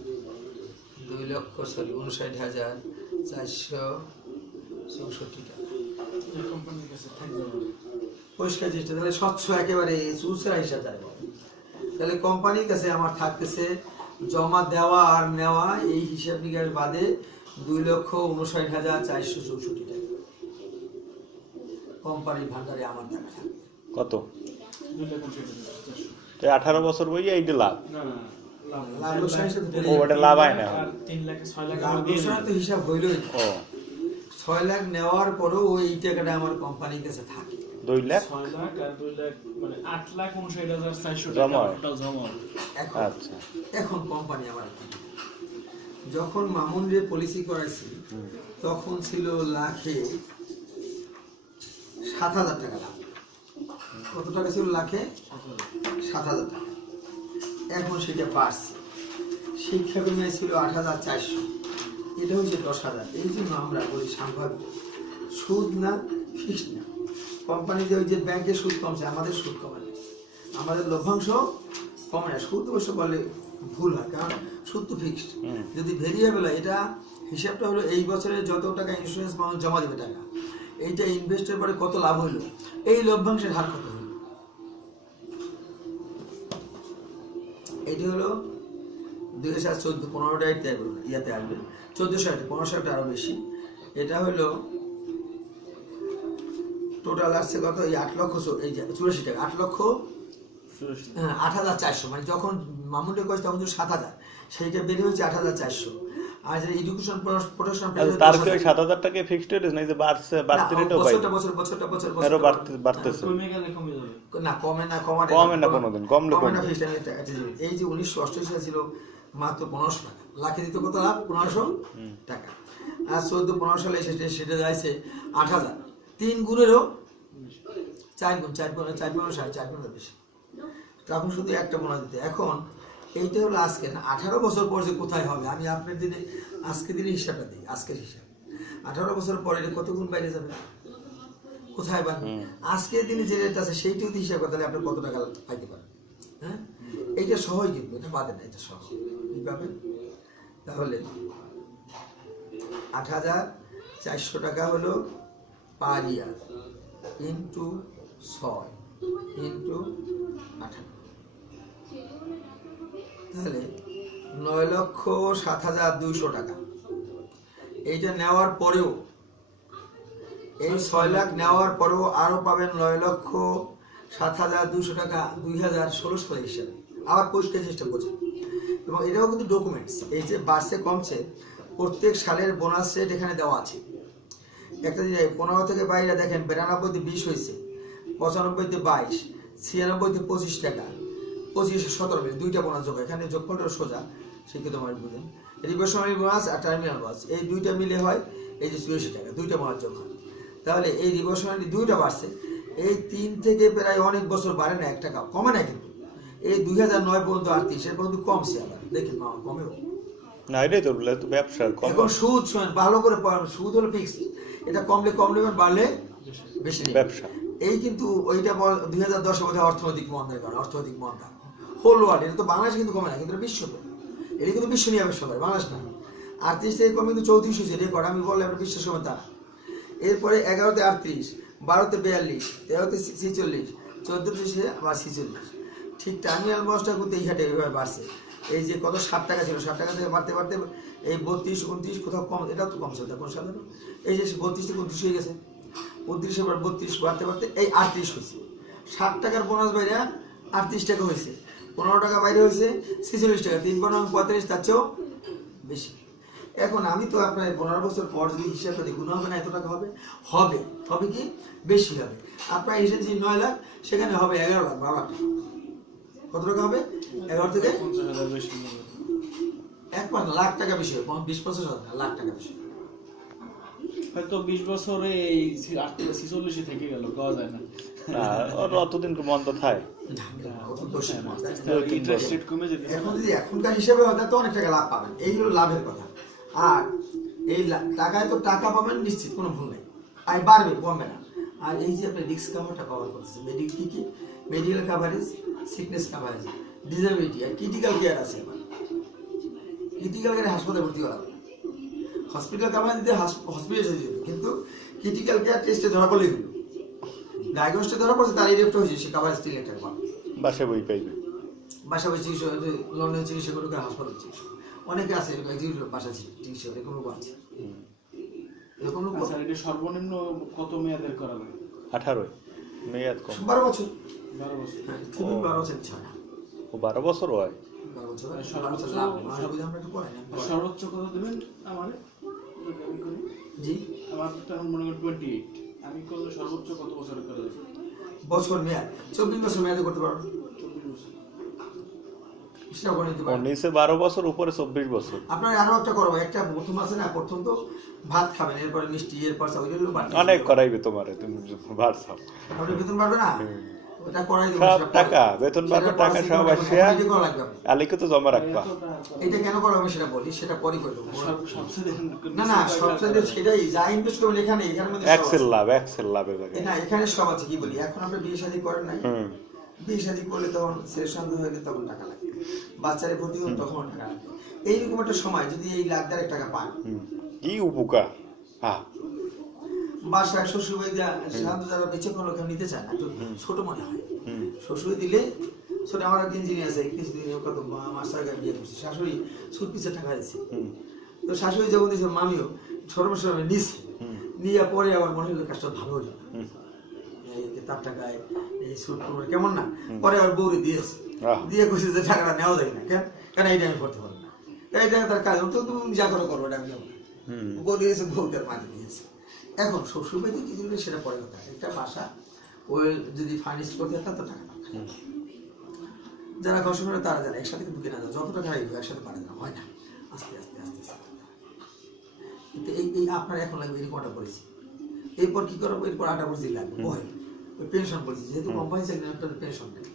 2,59,464 টাকা। পরিষ্কার জিনিসটা তাহলে স্বচ্ছ একেবারে চুচরা হিসাব থাকবে। তাহলে কোম্পানির কাছে আমার থাকতেছে জমা দেওয়া আর নেওয়া এই হিসাব নিকাশ বাদে 2,59,464 টাকা কোম্পানির ভান্ডারে আমার টাকা থাকবে। কত? 18 বছর বই এইটা লাভ। ওটা লাভ হয় না। 3 লাখ 6 লাখ তো হিসাব হইলই। 6 লাখ নেওয়ার পরেও ওই টাকাটা আমার কোম্পানির কাছে থাকে। 2 লাখ 6 লাখ আর 2 লাখ মানে 8,59,400 জমা টাকা হয়। টোটাল জমা হয়। আচ্ছা। এখন কোম্পানি আমার যখন মামুনরে পলিসি করাইছি তখন ছিল লাখে 7,000 টাকা লাভ। কত টাকা ছিল লাখে? 7,000 টাকা। এখন সেটা বাড়ছে। শিক্ষা বিমা ছিল 8,400, এটা হচ্ছে 10,000। এই জন্য আমরা বলি স্বাভাবিক সুদ না ফিক্সড না। কোম্পানিতে ওই যে ব্যাংকের সুদ কমছে, আমাদের সুদ কমে না, আমাদের লভ্যাংশ কমে না। সুদ অবশ্য বলে ভুল হয়, কারণ সুদ তো ফিক্সড। যদি ভেরিয়েবল হয়, এটা হিসাবটা হলো এই বছরে যত টাকা ইন্স্যুরেন্স মানুষ জমা দেবে টাকা, এইটা ইনভেস্টের পরে কত লাভ হইলো, এই লভ্যাংশের হার কত হলো, এইটা হলো 2014 15টা ইয়াতে আসবে, 1400 1500 আরো বেশি। এটা হলো টোটাল আসছে কত? এই 8 লক্ষ এই 84 টাকা, 8 লক্ষ 8,400। মানে যখন মামুনের কয়েছে তখন 7,000, সেইটা বেড়ে হয়েছে 8,400। আর যে এডুকেশন প্রোটেকশন তার কি 7,000 টাকা ফিক্সড রেট নাই যে বাড়ছে রেটও পাই বছরটা আরো বাড়তেছে কমে গেলে কমে যাবে না, কমে না কোনোদিন কমলে কমে। এই যে 1988 সালে ছিল মাত্র 1500 টাকা, লাখে দিতে কত লাভ? 1500 টাকা। আর 14-15 সালে এসে সেটা যাইছে 8,000, 3 গুণেরও 4 গুণ, 4 গুণ 4 গুণ বেশি। তখন শুধু একটা বোনা দিতে। এখন এইটা হলো আজকে না, 18 বছর পর যে কোথায় হবে, আমি আপনার দিনে আজকের দিনে হিসাবটা দিই, আজকের হিসাব 18 বছর পরে কত গুণ বাইরে যাবে, কোথায় পাবেন? আজকের দিনে যে রেট আছে সেইটি যদি হিসাব করতে আপনি কত টাকা পাইতে পারেন। হ্যাঁ, এইটা সহজ, কিন্তু এটা বাদে না, এটা সহজ। কিভাবে? তাহলে 8,400 টাকা হলো পার ইয়ার ইন্টু 6 ইন্টু 18, তাহলে 9,07,200 টাকা। এইটা নেওয়ার পরেও, এই 6 লাখ নেওয়ার পরেও আরো পাবেন 9,07,200 টাকা 2016 সালে হিসাবে। আবার পরিষ্কার চেষ্টা করছে, এবং এটাও কিন্তু ডকুমেন্টস। এই যে বাড়ছে কমছে প্রত্যেক সালের বোনাস রেট এখানে দেওয়া আছে। একটা যে 15 থেকে বাইরে দেখেন 92-তে 20 হয়েছে, 95-তে 22, 96-তে 25 টাকা, 25-এ 17, দুইটা বোনাস যোগ, এখানে যোগফলটা সোজা, শিক্ষিত মানুষ বুঝেন। রিভার্সনারি বোনাস আর টার্মিনাল বোনাস এই দুইটা মিলে হয় এই যে 84 টাকা, দুইটা বোনাস যোগ হয়। তাহলে এই রিভার্সনারি দুইটা বাড়ছে, এই 3 থেকে প্রায় অনেক বছর বাড়ে না, 1 টাকা কমে না, কিন্তু এই 2009 পর্যন্ত 38 এর পর্যন্ত কমছে। আবার দেখেন কমেও না, এটাই তো ব্যবসা কম। এখন সুদ শোনেন ভালো করে, সুদ হলো ফিক্সড, এটা কমলে কম নেবেন, বাড়লে বেশি নেবেন। ব্যবসা এই কিন্তু ওইটা 2010 অর্থনৈতিক মন্দার কারণে, অর্থনৈতিক মন্দা হোল ওয়ার্ল্ড, এটা তো বাংলাদেশে কিন্তু কমে না, কিন্তু বিশ্ব এটা কিন্তু বিশ্ব নিয়ে ব্যবসা করে, বাংলাদেশ না। 38 থেকে কমে কিন্তু 34 হয়েছে রেকর্ড, আমি বললে আপনার বিশ্বাস করবেন তা। এরপরে 11তে 38, 12তে 42, 13তে 46, 14তে আবার 46। ঠিক টার্মিনাল বয়সটা কিন্তু এই হাটে এভাবে বাড়ছে। এই যে কত 60 টাকা ছিল, 60 টাকা থেকে বাড়তে বাড়তে এই 32, 29 কোথাও কম, এটাও তো কমছে কোন সালে, এই যে 32 থেকে 29 হয়ে গেছে, 29 এবার 32 বাড়তে বাড়তে এই 38 হয়েছে। 60 টাকার বোনাস বাইরে 38 টাকা হয়েছে, 15 টাকা বাইরে হয়েছে 46 টাকা, 3 15 35, তার চেয়েও বেশি। এখন আমি তো আপনার 15 বছর পর যদি হিসাব করি, গুণ হবে না, এত টাকা হবে, হবে হবে কি বেশি হবে। আপনার হিসেবে 9 লাখ, সেখানে হবে 11 লাখ, 12 লাখ। কত টাকা হবে? 11 থেকে 50,000 বেশি হবে। 1 লাখ টাকা বেশি হবে, 20-25 হাজার লাখ টাকা বেশি। হয়তো 20 বছরে এই 46 থেকে গেল, পাওয়া যায় না। ওর অতদিন বন্ধ থাকে। ইন্টারেস্ট রেট কমে যেতে এখন যদি এখনকার হিসাবে হয় তো অনেক টাকা লাভ পাবেন, এই হলো লাভের কথা। আর এই টাকায় তো টাকা পাবেন নিশ্চিত, কোনো ভুল নেই, আয় বাড়বে, কমবে না। আর এই যে আপনি রিস্ক কাভারটা কভার করতেছে, কি medical coverage, sickness coverage, disability আর ক্রিটিক্যাল কেয়ার আছে। এবার ক্রিটিক্যাল কেয়ারে হাসপাতালে ভর্তি করা হবে, হসপিটাল কাভারেজ দিতে হসপিটালে যেতে হবে, কিন্তু ক্রিটিক্যাল কেয়ার টেস্টে ধরা পড়লেই হলো, ডায়াগনোস্টে ধরা পড়ছে, তার রেফট হয়েছে, সে কাভারেজ 3 লাখ টাকা পাবে। বাসে বই পাইবে, বাসা বাসা চিকিৎসা, লন্ডনে চিকিৎসা করুক, হাসপাতাল চিকিৎসা, অনেকে আছে এরকম, বাসা চিকিৎসা এরকম লোক আছে, এরকম লোক। আচ্ছা, এটা সর্বনিম্ন কত মেয়াদের করা লাগে? 18 মেয়াদ কম, 12 বছর। 12 বছর। হ্যাঁ, তুমি 12 বছর ইচ্ছা না, ও 12 বছর হয়। 12 বছর, 12 বছর লাভ নেই, আমরা একটু পড়াই না। সর্বোচ্চ কত দেবেন আমারে? যদি আমি করি, জি, আমার তো এখন মনে করেন 28, আমি করলে সর্বোচ্চ কত বছরে করে দেবো? বছর মেয়াদ 24 বছর মেয়াদে করতে পারো, 24 বছর। সেটা করে নিতে পারো। নিচে 12 বছর, উপরে 24 বছর। আপনার আরো একটা করবো, একটা প্রথম আছে না, প্রথম তো ভাত খাবেন, এরপরে মিষ্টি, এরপর ওই জন্য অনেক করাইবে তোমারে, তুমি ভাত খাও, আপনি বেতন পারবে না, ওটা করাই দেবো, সব সেটা পরে। টাকা বেতন পাবে, সেটা টাকা পরে সব চিন্তা আসিয়া করবেন, করা লাগবে আপনার। আলিকে তো জমা রাখবা। এটা কেন করা হবে সেটা বলি, সেটা পরে করে দেবো। সবচেয়ে না না, সবচেয়ে সেটাই যা ইনভেস্ট করবেন এখানে, এখানের মধ্যে সব আছে। এক্সেল লাভের জায়গায়। না, এখানে সব আছে। কি বলি, এখন আপনি বিয়ে শাদী করেন নাই, হুম, বিয়ে শাদী করলে তখন সেশন হলে তখন টাকা লাগে, বাচ্চারে ভর্তি হন তখন টাকা লাগে। এইরকম একটা সময় যদি এই লাখ দেড়েক টাকা পান, কি উপকার। হ্যাঁ, বাসায় শ্বশুর বাড়ি সাধারণত যারা বেঁচে কোনো কেউ নিতে চায় না, একটু ছোট মনে হয়। শ্বশুর দিলে ছোট, আমার এক ইঞ্জিনিয়ার আছে, কিছুদিন কত মাস্টার গায়ে বিয়ে করছে, শাশুড়ি সুদ পিছিয়ে টাকা দিচ্ছে, তো শাশুড়ি যখন দিচ্ছে, মামিও সর্বসময় নিচ্ছে, নিয়ে পরে আবার মনে হলো কাজটা ভালো হলো না, তার টাকায় এই সুদ কেমন না, পরে আবার বউরে দিয়েছে, দিয়ে খুশি যে টাকাটা নেওয়া যায় না, কেন এইটা আমি করতে পারবো না, এই টাকা তার কাজ, তো তুমি যা করো করবো, এটা আমি যাবো না, বউ দিয়েছে, বউ তার মাকে দিয়েছে। এখন শ্বশুর বাড়িতে কি দিলে সেটা পরে কথা, একটা বাসা ওই যদি ফার্নিশ করতে হয়, তো টাকা দরকার। যারা ঘোষণা করে তারা যারা একসাথে কিন্তু কেনা যায়, যত টাকা একসাথে পারে না, হয় না, আস্তে আস্তে আস্তে আস্তে। কিন্তু এই আপনার এখন লাগবে, এরকম একটা পলিসি, এরপর কি করবো, এরপর 8টা পলিসি লাগবে, ওই পেনশন পলিসি, যেহেতু কোম্পানি চাকরি, একটা পেনশন নেই,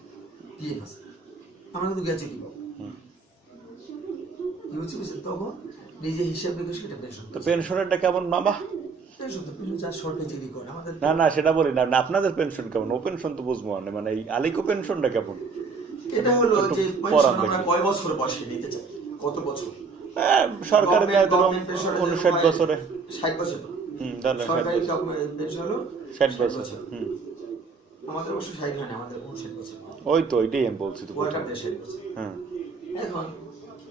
পিএফ আছে, আমরা কিন্তু গ্র্যাচুইটি পাবো, কি বলছি বুঝছেন, তখন নিজে হিসাব রেখে সেটা পেনশন। তো পেনশনেরটা কেমন মামা? পেনশন তো পেনশন যা সরকারি চাকরি করে আমাদের। না না, সেটা বলি না, আপনাদের পেনশন কেমন? ও পেনশন তো বুঝবো না, মানে এই আলিকো পেনশনটা কেমন? এটা হলো যে পেনশন আমরা কয় বছর বয়সে নিতে চাই, কত বছর? সরকারি দেয় ধরো 59 বছরে, 60 বছর। তাহলে সরকারি পেনশন হলো 60 বছর। আমাদের অবশ্য 60 হয় না, আমাদের 59 বছর। ওই তো এটাই আমি বলছি তো। ওয়াটার 60 বছর। হ্যাঁ, এখন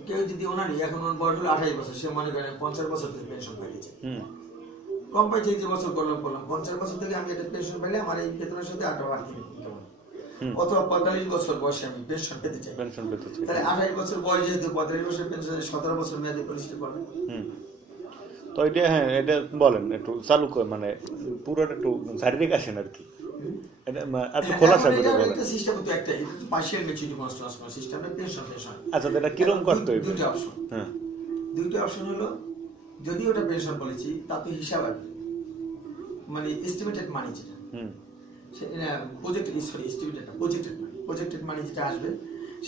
কেউ যদি ওনারই এখন ওর বয়স হলো 28 বছর, সে মনে করেন 50 বছর থেকে পেনশন পাইছে, কম পাইছে, যে বছর করলাম 50 বছর থেকে আমি একটা পেনশন পাইলে আমার এই বেতনের সাথে 8 বার দিন কেমন, অথবা 45 বছর বয়সে আমি পেনশন পেতে চাই, পেনশন পেতে চাই, তাহলে 28 বছর বয়স যেহেতু 45 বছর পেনশন, 17 বছর মেয়াদে পরিচিত করবে। তো এটা, হ্যাঁ, এটা বলেন একটু চালু করে, মানে পুরোটা একটু শারীরিক আসেন আর কি, এটা একটু খোলাসা করে বলেন। এটা সিস্টেম তো একটাই, partial maturity construction system, pension pension. আচ্ছা, এটা কিরকম করতে হবে? দুইটা অপশন। হ্যাঁ, দুইটা অপশন হলো, যদি ওটা পেনশন বলেছি তা তো হিসাব আসবে, মানে এস্টিমেটেড মানি যেটা, প্রজেক্টেড মানি যেটা আসবে,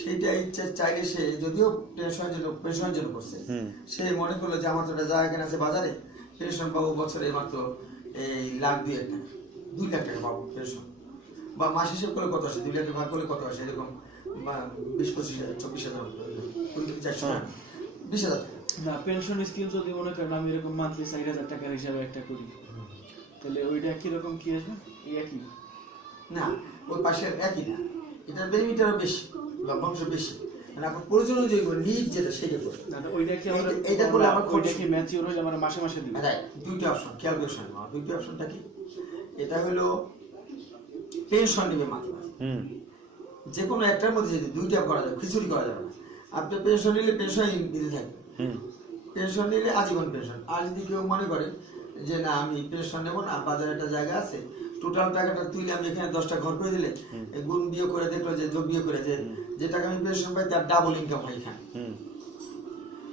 সেইটা ইচ্ছা চাইলে সে যদিও পেনশনের জন্য করছে, সে মনে করলো যে আমার তো জায়গা আছে বাজারে, পেনশন পাবো বছরে মাত্র এই লাখ 2 টাকা, 2 লাখ টাকা পাবো পেনশন, বা মাস হিসেব করলে কত আসে, 2 লাখ টাকা ভাগ করলে কত আসে, এরকম 20-25 হাজার, 24,000, 400 20,000 টাকা। না পেনশন স্কিম যদি মনে করেন আমি এরকম মান্থলি 4,000 টাকার হিসাবে একটা করি, তাহলে ওইটা কিরকম কি আসবে? এই একই? না, ওই পাশের একই না, এটার বেনিফিট আরো বেশি, লভ্যাংশ বেশি। মানে আপনার প্রয়োজন অনুযায়ী নিড যেটা সেটা করবে। না ওইটা কি আমরা এইটা করলে আমার ওইটা কি ম্যাচিউর হলে আমরা মাসে মাসে দিই? রাইট, দুইটা অপশন ক্যালকুলেশন, দুইটা অপশনটা কি? এটা হলো পেনশন নিবে মাঝে মাঝে, যে কোনো একটার মধ্যে যদি দুইটা করা যাবে, খিচুড়ি করা যাবে না। আপনি পেনশন নিলে পেনশন দিতে থাকবে, পেনশন নিলে আজীবন পেনশন। আর যদি কেউ মনে করে যে না আমি পেনশন নেবো না, বাজারে একটা জায়গা আছে, টোটাল টাকাটা তুলে আমি এখানে 10টা ঘর করে দিলে গুণ বিয়ে করে দেখলো যে যোগ বিয়ে করে যে টাকা আমি পেনশন পাই তার ডাবল ইনকাম হয় এখানে।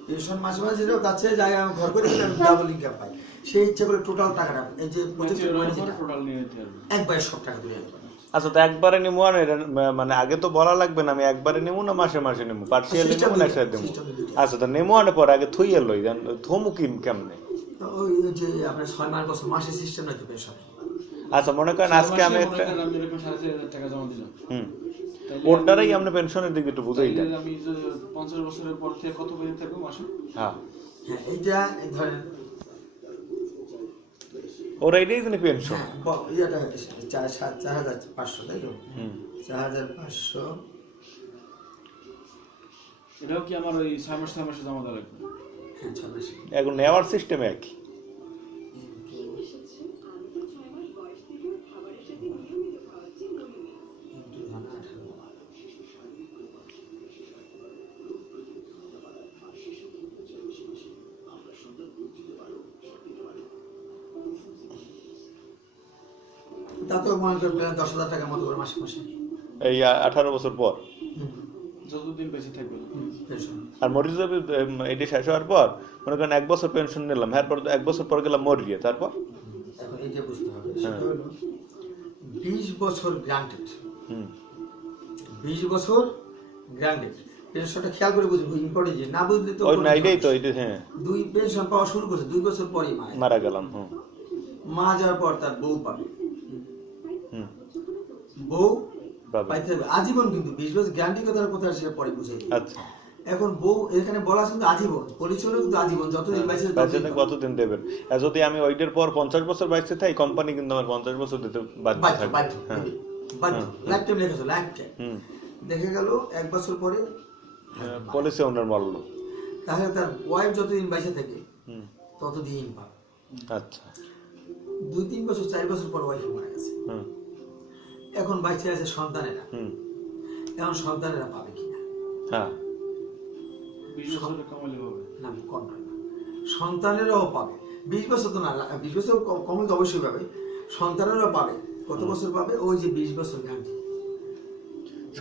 পেনশন মাসে মাসে যেটা তার চেয়ে জায়গা আমি ঘর করে দিলে আমি ডাবল ইনকাম পাই, সেই ইচ্ছে করে টোটাল টাকাটা এই যে টোটাল নিয়ে নিতে হবে, একবারে সব টাকা তুলে আনতে পারে। আচ্ছা, তো একবারে নিবো না, মানে আগে তো বলা লাগবে না আমি একবারে নেবো না মাসে মাসে নেবো, পার্সিয়ালি নেবো না একসাথে নেবো? আচ্ছা, তো নেবো আনে পর আগে থুইয়ে লই দেন, থমু কি কেমনে? ওই যে আপনার 6 মাস বছর মাসের সিস্টেম নাকি পেনশন। আচ্ছা, মনে করেন আজকে আমি একটা আমি এরকম 4,500 টাকা জমা দিলাম, ওটারই আপনি পেনশনের দিকে একটু বুঝাই দেন। আমি 50 বছরের পর থেকে কত বেতন থাকবো মাসে? হ্যাঁ, এইটা ধরেন ওরা এটাই জানি পেনশন। ইয়েটা হচ্ছে 4,500, তাই তো? 4,500। এটাও কি আমার ওই 6 মাসে জমা দেওয়া লাগবে? হ্যাঁ, 6 মাস। এখন নেওয়ার সিস্টেম একই। তাতেও মনে করেন 10,000 টাকার মতো করে মাসে মাসে এই 18 বছর পর, যতদিন বেঁচে থাকবে। পেনশন। আর মরি যাবে এটি শেষ হওয়ার পর মনে করেন 1 বছর পেনশন নিলাম, এরপর 1 বছর পর গেলাম মরিয়ে, তারপর এখন এইটা বুঝতে হবে, সেটা হলো 20 বছর গ্রান্টেড। 20 বছর গ্রান্টেড পেনশনটা খেয়াল করে বুঝবো, ইম্পর্টেন্ট যে না বুঝলে তো ওই না এটাই তো এটা। হ্যাঁ, দুই পেনশন পাওয়া শুরু করছে 2 বছর পরেই মারা গেলাম। মা যাওয়ার পর তার বউ পাবে, বউ পাইতে হবে আজীবন, কিন্তু 20 বছর গ্যারান্টি কথার কথা সেটা পরে বুঝাই। আচ্ছা, এখন বউ এখানে বলা আছে কিন্তু আজীবন, পরিচয় কিন্তু আজীবন, যতদিন বাইসে কতদিন দেবেন। আর যদি আমি ওইটার পর 50 বছর বাইসে থাকি, কোম্পানি কিন্তু আমার 50 বছর দিতে বাধ্য থাকবে। বাধ্য লাইফ টাইম লেখা আছে, লাইফ টাইম। দেখে গেল 1 বছর পরে পলিসি ওনার মরল, তাহলে তার ওয়াইফ যতদিন বাইসে থাকে ততদিন পাবে। আচ্ছা, 2-3 বছর 4 বছর পর ওয়াইফ মারা গেছে, এখন বাইসে আছে সন্তানেরা, এখন সন্তানেরা পাবে কিনা? হ্যাঁ, 20 বছরে কমালে হবে না, কম না, সন্তানেরাও পাবে। 20 বছর তো না, 20 বছর কমলে তো অবশ্যই পাবে, সন্তানেরাও পাবে। কত বছর পাবে? ওই যে 20 বছর গ্যারান্টি,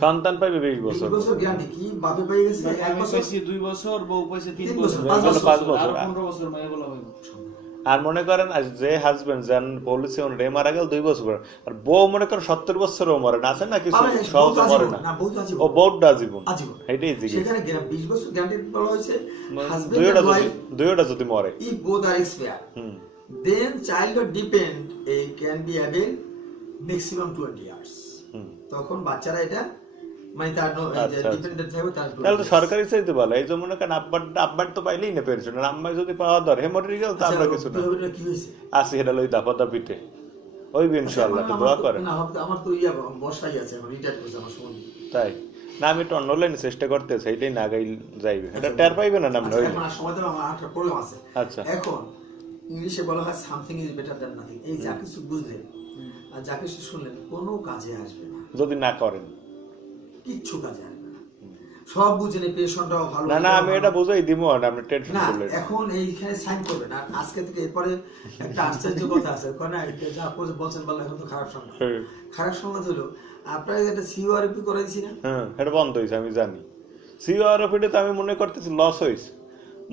সন্তান পাইবে 20 বছর। 20 বছর গ্যারান্টি কি বাপে পেয়ে গেছে 1 বছর, 2 বছর, বউ পাইছে 3 3 বছর, বছর, 5 বছর, আর 15 বছর মায়া বলা হবে। আর মনে করেন যে হাজবেন্ড যান পলিসি ওনার মারা গেল 2 বছর পর, আর বউ মনে করেন 70 বছরও মরে না, আছে না কিছু সহজে মরে না, ও বউটা আজীবন। এটাই জিজ্ঞেস, সেখানে 20 বছর গ্যারান্টি বলা হয়েছে। দুইটা যদি মরে, if both are expired, then child depend can be able maximum 20 years. তখন বাচ্চারা এটা মানে তার ডিপেন্ডেন্ট থাকবে তার। তাহলে তো সরকারি চাইতে ভালো, এই যে মনে করেন আব্বার তো পাইলেই না পেনশন, আর আম্মা যদি পাওয়া দর হেমোরি গেল তো আমরা কিছু না কি হয়েছে আসি এটা লই দাপিতে ওই ইনশাআল্লাহ তো দোয়া করেন। না আমার তো বর্ষাই আছে, এখন রিটায়ার করছে আমার সময়, তাই না আমি তো অনলাইন চেষ্টা করতেছি, এইটাই না গাই যাইবে, এটা টের পাইবে না আমরা। এখন আর সময় তো আমার একটা প্রবলেম আছে। আচ্ছা, এখন ইংলিশে বলা হয় something is better than nothing. এই যা কিছু বুঝলেন আর যা কিছু শুনলেন কোনো কাজে আসবে না যদি না করেন, কিচ্ছু কাজে আসবে না। সব বুঝেন, এই পেশনটাও ভালো না আমি এটা বুঝাই দিব না, আপনি টেনশন না। করলেন এখন এইখানে সাইন করবেন, আর আজকে থেকে এরপরে একটা আশ্চর্য কথা আছে, কারণ যা বলছেন বললেন এখন তো খারাপ সংবাদ। খারাপ সংবাদ হলো আপনারা একটা সিওআরপি করে দিছি না, এটা বন্ধ হয়েছে আমি জানি। সিওআরপিতে তো আমি মনে করতেছি লস হয়েছে,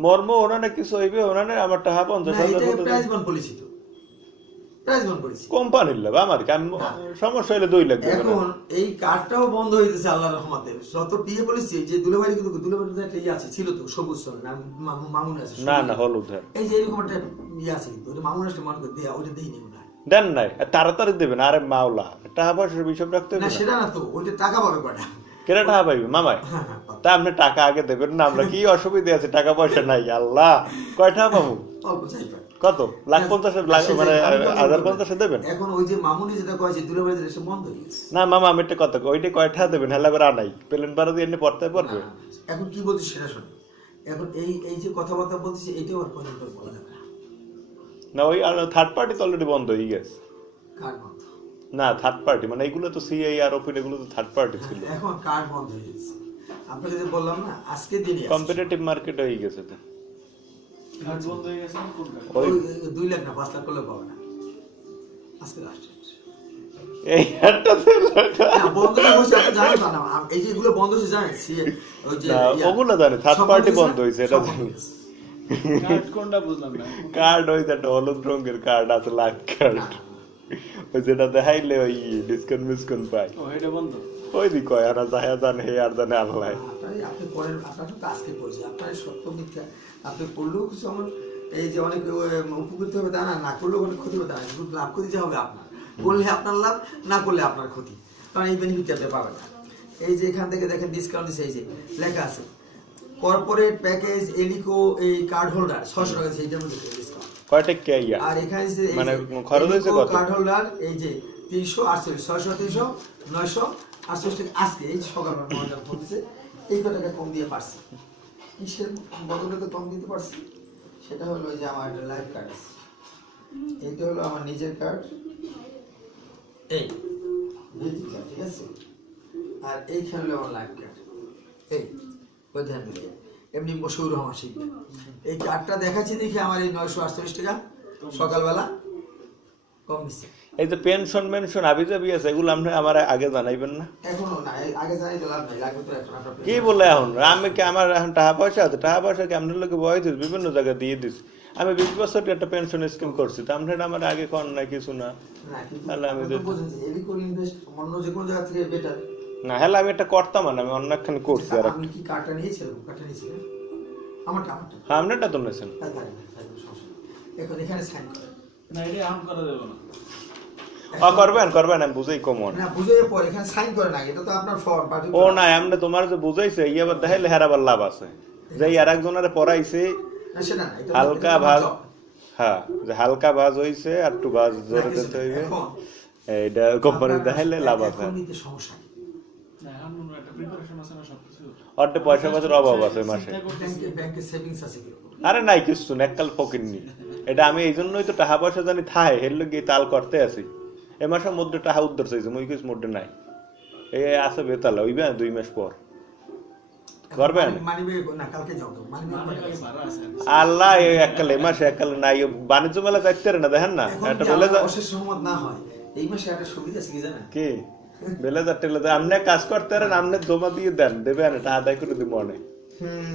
মর্ম ওনানে কিছু হইবে, ওনানে আমার টাকা 50,000 প্রাইস বন্ড পলিসি, তো প্রাইস বন্ড পলিসি কোম্পানির লাভ আমার কি, আমি সমস্যা হলে 2 লাখ দেব। এখন এই কার্ডটাও বন্ধ হইতেছে আল্লাহর রহমতে। যত টিএ পলিসি যে দুলাভাই, কিন্তু দুলাভাই একটা ইয়ে আছে, ছিল তো সবুজ রঙের মামুন আছে, না হলুদ, এই যে এরকম একটা ইয়ে আছে, কিন্তু ওটা মামুন আসলে মনে করে দেয়া, ওইটা দেই নেব না, দেন নাই তাড়াতাড়ি দেবেন। আরে মাওলা টাকা পয়সার বিষয় রাখতে হবে না, না, সেটা না তো, ওইটা টাকা পাবে কটা, কেরা টাকা পাইবে মামাই? হ্যাঁ তা আপনি টাকা আগে দেবেন না, আমরা কি অসুবিধা আছে, টাকা পয়সা নাই, আল্লাহ কয় টাকা পাবো, অল্প চাইবেন। কত লাখ 50 লাখ মানে 1050 দেবেন? এখন ওই যে মামুনি যেটা কয়েছে দূরে বাড়িতে এসে বন্ধ হয়ে গেছে। না মামা আমি একটা কথা কই, ওইটা কয় টাকা দেবেন, হেলা করে আনাই প্লেন ভাড়া দিয়ে এনে পড়তে পারবে? না, এখন কি বলছি সেটা শোনো। এখন এই যে কথাবার্তা বলতেছি এইটাও আর কোনো বলা যাবে না। না ওই থার্ড পার্টি তো অলরেডি বন্ধ হয়ে গেছে। কার্ড বন্ধ না থার্ড পার্টি মানে এইগুলো তো সিআই আর ওপিন এগুলো তো থার্ড পার্টি ছিল। এখন কার্ড বন্ধ হয়ে গেছে। আপনাকে যে বললাম না আজকে দিনে কম্পিটিটিভ মার্কেট হয়ে গেছে তো। কাজ বন্ধ হয়ে গেছে না কোনটা? ওই 2 লাখ না 5 লাখ করলে পাবে না আজকে লাস্ট। এই একটা বন্ধ হয়েছে আপনি জানেন তো না, এই যে এগুলো বন্ধ হয়েছে জানেন ওই যে ওগুলো জানি থার্ড পার্টি বন্ধ হয়েছে, এটা জানি। কার্ড কোনটা বুঝলাম না। কার্ড ওই একটা হলুদ রঙের কার্ড আছে, লাখ কার্ড, ওই যেটা দেখাইলে ওই ডিসকাউন্ট পাই, ও এটা বন্ধ। ওই দি কয় আর যায় জানে হে আর জানে আল্লাহ। আপনি করেন, আপনার তো আজকে করছে আপনার সত্য মিথ্যা আপনি করলেও কিছু আমার এই যে অনেক উপকৃত হবে তা না, না করলেও অনেক ক্ষতি হবে তা না, শুধু লাভ ক্ষতি হবে আপনার, করলে আপনার লাভ, না করলে আপনার ক্ষতি, কারণ এই বেনিফিট আপনি পাবেন না। এই যে এখান থেকে দেখেন ডিসকাউন্ট দিচ্ছে, এই যে লেখা আছে কর্পোরেট প্যাকেজ এলিকো এই কার্ড হোল্ডার 600 টাকা দিচ্ছে, এইটার মধ্যে ডিসকাউন্ট কয়টা কে ইয়া আর এখানে যে মানে খরচ হয়েছে কত? কার্ড হোল্ডার এই যে 348 600 300 948 টাকা আজকে এই সকালবেলা মজার বলতেছে এই টাকা কম দিয়ে পারছি। কিসের বদলে তো কম দিতে পারছি, সেটা হলো যে আমার লাইফ কার্ড আছে, এইটা হলো আমার নিজের কার্ড, এই ভিজিট কার্ড, ঠিক আছে, আর এইখানে হলো আমার লাইফ কার্ড, এই ওই ধ্যান মিলিয়ে এমনি মশহুর রহমান শিখবে। এই কার্ডটা দেখাচ্ছি দেখি আমার এই 948 টাকা সকালবেলা কম দিচ্ছে। এই যে পেনশন মেনশন আবি যাবি আছে এগুলো আপনি আমার আগে জানাইবেন না? এখনো না, আগে জানাই তো লাভ নাই, লাগবে তো এখন আপনার কি বলে এখন আমি কি আমার এখন টাকা পয়সা আছে, টাকা পয়সা কি আপনার লোকে বয়স বিভিন্ন জায়গায় দিয়ে দিস, আমি 20 বছর একটা পেনশন স্কিম করছি, তা আপনার আমার আগে কোন না কিছু না, না কিন্তু তাহলে আমি আপনি তো বুঝেন যে এলিকো ইনভেস্ট অন্য যে কোনো জায়গা থেকে বেটার। না হলে আমি একটা করতাম না, আমি অন্য একখানে করছি। আর আমি কি কার্ডটা নিয়েছিলাম, কার্ডটা নিয়েছিলাম আমারটা হ্যাঁ আপনারটা তো নিয়েছেন। হ্যাঁ থাকবে সমস্যা নেই। এখন এখানে সাইন করেন না এটা আম করা যাবে না। করবেন করবেন আমি বুঝেই কমন না, বুঝে পর এখানে সাইন করে না, এটা তো আপনার ফর্ম পার্টি। ও না এমনি তোমার যে বুঝাইছে ইয়াবার দেখাইলে হেরাবার লাভ আছে, যে আর একজনের পড়াইছে না সেটা না, এটা হালকা ভাজ, হ্যাঁ যে হালকা ভাজ হইছে আর একটু ভাজ জোরে দিতে হইবে, এইটা কোম্পানি দেখাইলে লাভ আছে। এখন নিতে সমস্যা নেই, না এখন একটা প্রিপারেশন আছে না সবকিছু। অর্ধে পয়সা পয়সার অভাব আছে মাসে। ব্যাংকে সেভিংস আছে কি? আরে নাই কিছু না, এককাল ফকিরনি, এটা আমি এই জন্যই তো টাকা পয়সা জানি থাই হের লোক তাল করতে আছি, এ মাসের মধ্যে টাকা উদ্ধার চাইছে মুই কিছু মধ্যে নাই, এই আছে বেতাল হইবে 2 মাস পর করবেন। না কালকে যাও তো ভাড়া আছে। আল্লাহ এই এককাল এ মাসে এককাল নাই, বাণিজ্য মেলা যাইতে না দেখেন না, একটা বেলে অশেষ সহমত না হয় এই মাসে একটা সুবিধা আছে কি জানেন কি বেলে যাতে আপনি কাজ করতে পারেন, আপনি জমা দিয়ে দেন দেবেন, এটা আদায় করে দিব অনেক।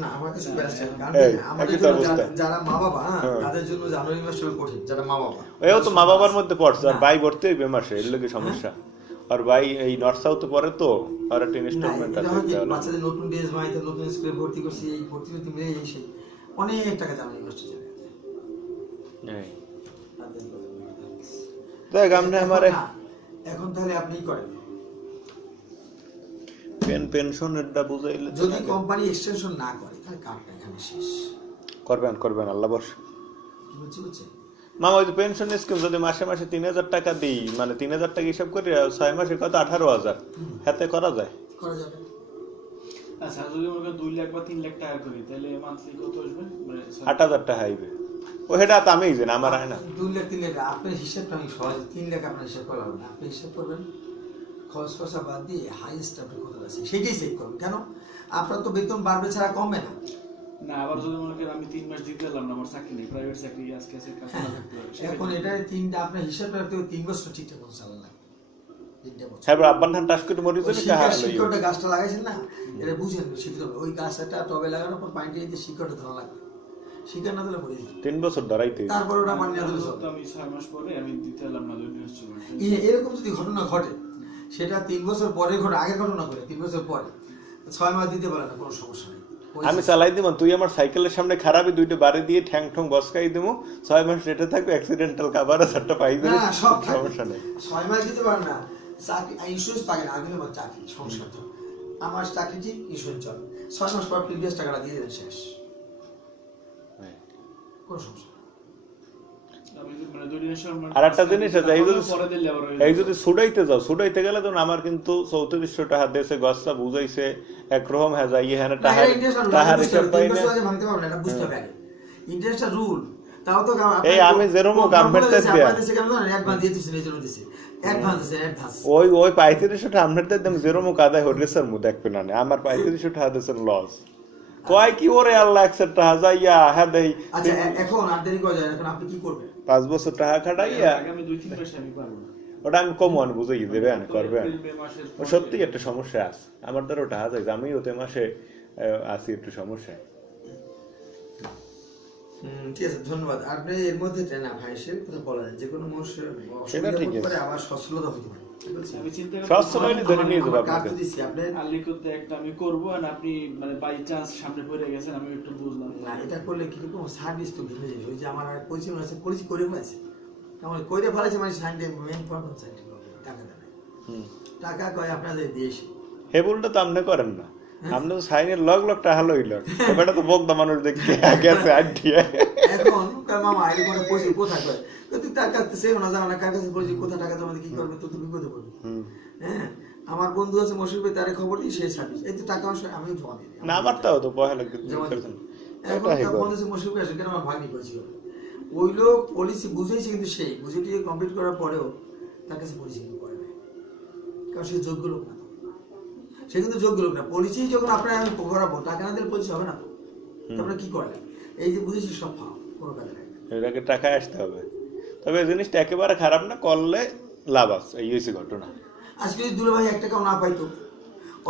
না আমার কিছু ব্যস্ত কারণ এই, আমাদের একই তো জন্য অবস্থা। যারা মা বাবা তাদের জন্য জানুয়ারি মাস হলো কঠিন, যারা মা বাবা এও তো মা বাবার মধ্যে পড়ছে, আর ভাই ভর্তি হইবে মাসে, এর লোকে সমস্যা, আর ভাই এই নর্থ সাউথে পড়ে তো, আর একটা ইনস্টলমেন্ট এটা আছে হয় কি, তাহলে। বাচ্চাদের নতুন ড্রেস বানাইতে নতুন স্কুলে ভর্তি করছি, এই ভর্তি করতে মিলে এই সেই অনেক টাকা জানুয়ারি মাসে চলে গেছে। এই দেখ আপনি আমারে এখন তাহলে আপনি করেন, পেনশনেরটা বুঝাইলে যদি কোম্পানি এক্সটেনশন না করে তাহলে কার্ডটা এখানে শেষ। করবেন করবেন আল্লাহ বর্ষ কি বলছি বুঝছেন মামা, ওই পেনশন স্কিম যদি মাসে মাসে 3000 টাকা দিই, মানে 3000 টাকা হিসাব করি 6 মাসে কত 18,000 হাতে করা যায়। করা যাবে। আচ্ছা যদি আমরা 2 লাখ বা 3 লাখ টাকা করি তাহলে মান্থলি কত আসবে? মানে 8,000 টাকা হইবে, ও হেটা তো আমি জানি আমার হয় না। 2 লাখ 3 লাখ আপনার হিসাবটা আমি সহজ, 3 লাখ আপনার হিসাব করা হবে না, আপনি হিসাব করবেন খরচ খরচা বাদ দিয়ে হাইয়েস্ট আপনার কত আছে সেটাই চেক করবেন, কেন আপনার তো বেতন বাড়বে ছাড়া কমবে না। না আবার যদি মনে করেন আমি 3 মাস দিতে গেলাম না, আমার চাকরি নেই, প্রাইভেট চাকরি আজকে আছে কাজ না থাকতে পারে, এখন এটা তিনটা আপনার হিসাব রাখতে 3 বছর ঠিকঠাক মতো চালান লাগবে, 3টা বছর। হ্যাঁ আব্বান ধান টাস করে মরি যদি টাকা লই শিকড়টা গাছটা লাগাইছেন না, এটা বুঝেন শিখতে হবে, ওই গাছটা টবে লাগানোর পর পানিটা দিতে শিকড়টা ধরা লাগবে, শিকড় না দিলে পড়ে যাবে, 3 বছর ধরাইতে তারপর ওটা পানি না দিলে তো আমি 6 মাস পরে আমি দিতে গেলাম না, যদি ইনস্টলমেন্ট এরকম যদি ঘটনা ঘটে সেটা 3 বছর পরে ঘটে, আগের ঘটনা করে 3 বছর পরে 6 মাস দিতে পারে না, কোনো সমস্যা নেই। আমি চালাই দিব, তুই আমার সাইকেলের সামনে খারাপই 2টা বাড়ি দিয়ে ঠ্যাং ঠং বসকাই দেবো, 6 মাস রেটে থাকবে, অ্যাক্সিডেন্টাল কভার আছে পাই দেবে, না সব সমস্যা নেই। 6 মাস দিতে পারে না, চাকরি ইন্স্যুরেন্স থাকে না, আগে আমার চাকরি সমস্যা তো আমার চাকরি ঠিক ইন্স্যুরেন্স চলে, 6 মাস পর প্রিভিয়াস টাকাটা দিয়ে দেবেন, শেষ, হ্যাঁ। কোনো সমস্যা নেই। আর একটা জিনিস আছে, এই যদি ছুটাইতে যাও, ছুটাইতে গেলে তো আমার কিন্তু 3400 টাকা দেশে গস্তা বুঝাইছে একরকম হ্যাঁ যাই হ্যাঁ টাকা হিসাব পাই না। ভাঙতে পারবেন না, এটা বুঝতে হবে আগে ইন্টারেস্টটা রুল। তাও তো এই আমি যেরকম কনভার্টার দিয়া অ্যাডভান্স দিয়ে দিছেন, এই জন্য দিছি অ্যাডভান্স, অ্যাডভান্স ওই 3500 টাকা আপনার দাম যেরকম কাদায় হরিসের মু দেখবে না আমার 3500 টাকা দেশের লস কয় কি ওরে আল্লাহ 100 টাকা যাইয়া হ্যাঁ দেই। আচ্ছা এখন আর দেরি করা যায়, এখন আপনি কি করবেন? 5 বছর টাকা খাটাইয়া আগামী 2-3 মাসে আমি পারবো না। ওটা আমি কমন বুঝাই দেবেন করবেন। সত্যি একটা সমস্যা আছে আমার দ্বারা টাকা যাই, আমি ওতে মাসে আছি একটু সমস্যা। ঠিক আছে, ধন্যবাদ। আপনি এর মধ্যে না ভাইসের কথা বলা যায়, যে কোনো মানুষের সেটা অসুবিধা ঠিক হতে আছে, পারে, আবার সচ্ছলতা হতে পারে। আমি চিন্তা করি সচ্ছলতা ধরে নিয়ে যাবো কার্ড আপনাকে। দিছি আপনি আলিকুতে একটা আমি করব, আর আপনি মানে বাই চান্স সামনে পড়ে গেছেন, আমি একটু বুঝলাম না, এটা করলে কি রকম সার্ভিস তো ভিন্ন জিনিস। ওই যে আমার আর পরিচয় আছে, পরিচয় করে ফেলেছে, আমার কইরে ফেলেছে, মানে সাইন্ডে মেইন প্রবলেম সাইন্ডে টাকা দেয় না। টাকা কয় আপনাদের দিয়েছি, হেবুলটা তো আপনি করেন না, আপনি তো সাইনের লগ লগ টাকা লইল, এবারে তো বকদা মানুষ দেখতে গেছে আড্ডিয়া। এখন তার মামা আইলে করে পয়সা কোথায় কয়, তুই তার কাছে সেও না যাও না, কার কাছে পরিচয় কোথায় টাকা জমা দিয়ে কি করবে, তো তুমি বিপদে পড়বে। হ্যাঁ, আমার বন্ধু আছে মশির ভাই, তারে খবর দিই, সেই সার্ভিস, এই তো টাকা আমিও জমা দিই না আমার তাও তো পয়লা জমা দিই। এখন তার বন্ধু আছে মশির ভাই, সেখানে আমার ভাগ্নি করেছিল, ওই লোক পলিসি বুঝেছে, কিন্তু সেই বুঝেটিয়ে কমপ্লিট করার পরেও তার কাছে পরিচয় কিন্তু করে না, কারণ সে যোগ্য লোক না, সে কিন্তু যোগ্য লোক না। পলিসি যখন আপনার আমি করাবো, টাকা না দিলে পলিসি হবে না, তো আপনারা কি করলেন? এই যে বুঝেছি সব ফাও, কোনো কাজে লাগে না। এটাকে টাকায় আসতে হবে, তবে এই জিনিসটা একেবারে খারাপ না, করলে লাভ আছে। এই হয়েছে ঘটনা। আজকে যদি দুলে ভাই 1 টাকাও না পাইতো,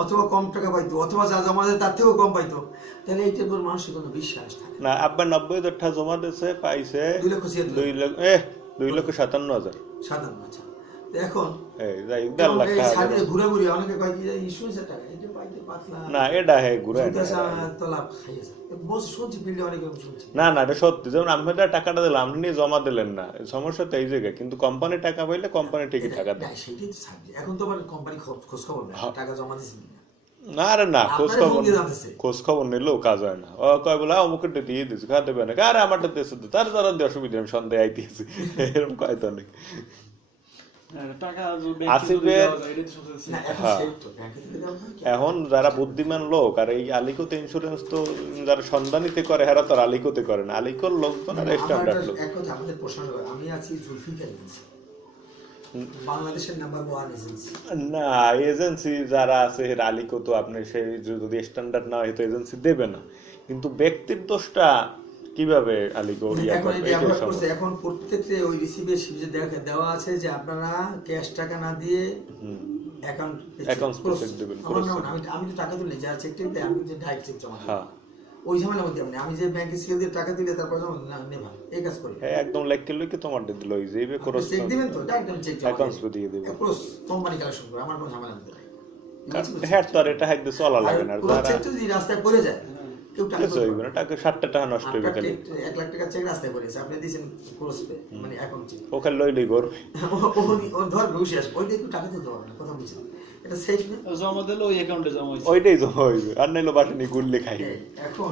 অথবা কম টাকা পাইতো, অথবা যা জমা দেয় তার থেকেও কম পাইতো, তাহলে এইটার উপর মানুষের কোনো বিশ্বাস থাকে না। আব্বা 90,000 টাকা জমা দিয়েছে, পাইছে 2,57,000 আচ্ছা, তো এখন ঘুরাঘুরি অনেকে কয় কি ইন্স্যুরেন্সের টাকা এটা পাইতে পাতলা না, এটা হে ঘুরে তো লাভ খাইয়েছে, বস শুনছি ফিল্ডে অনেকে শুনছি। না না, এটা সত্যি। যেমন আপনি টাকাটা দিলাম, আপনি নিয়ে জমা দিলেন না, সমস্যা তো এই জায়গায়, কিন্তু কোম্পানি টাকা পাইলে কোম্পানি ঠিকই টাকা দেয়। সেটাই তো সাবজেক্ট। এখন তো আবার কোম্পানি খোঁজ খবর নেয় টাকা জমা দিয়েছে না রে না, খোঁজ খবর নিলেও কাজ হয় না। ও কয় বলে অমুকের দিয়ে দিচ্ছি, খা দেবে না, আরে আমারটা দিয়েছে, তার দ্বারা দিয়ে অসুবিধা, আমি সন্দেহ আইতেছি, এরকম কয় তো অনেক। এখন যারা বুদ্ধিমান লোক, আর এই আলিকোতে ইন্স্যুরেন্স তো যারা সন্ধানিতে করে, হেরা তো আলিকোতে করে না, আলিকোর লোকজন আর স্ট্যান্ডার্ড লোক। আমাদের প্রশাসক, আমি আছি জুলফিকার এজেন্সি, বাংলাদেশের নাম্বার 1 এজেন্সি। না, এজেন্সি যারা আছে এর আলিকো তো আপনি সেই যদি স্ট্যান্ডার্ড না হয় তো এজেন্সি দেবে না, কিন্তু ব্যক্তির দোষটা কিভাবে আলিকো এখন প্রত্যেকটা ওই রিসিভে দেওয়া আছে যে আপনারা ক্যাশ টাকা না দিয়ে আমি তো টাকা তুলি, যা চেক টেক দেয় আমি যে ডাইরেক্ট চেক জমা দিই, ওই ঝামেলার মধ্যে আমি যে ব্যাংকে সিল দিয়ে টাকা দিলে তারপর নেবা এই কাজ করি। একদম লেখকে লইকে তোমার দিল ওই যে ক্রস চেক দিবেন তো ডাইরেক্ট চেক অ্যাকাউন্টস দিয়ে দিবেন, ক্রস কোম্পানি কালেকশন করে, আমার কোনো ঝামেলা নেই। হ্যাঁ, তো আর এটা হাইতে চলা লাগে না, যারা চেক যদি রাস্তায় পড়ে যায় কেউ টাকা হইবে না, টাকা 60 টাকা নষ্ট হইবে খালি। 1 লাখ টাকা চেক রাস্তায় পড়েছে, আপনি দিবেন ক্রস পে, মানে অ্যাকাউন্ট চেক, ও খালি লই গর ও ধর বসে আসে, ওই দেখো টাকা দিতে হবে না, কথা বুঝছেন? এটা সেফ না, জমা দিলে ওই অ্যাকাউন্টে জমা হইছে, ওইটাই জমা হইবে, আর নাইলো বাসনি গুললে খাই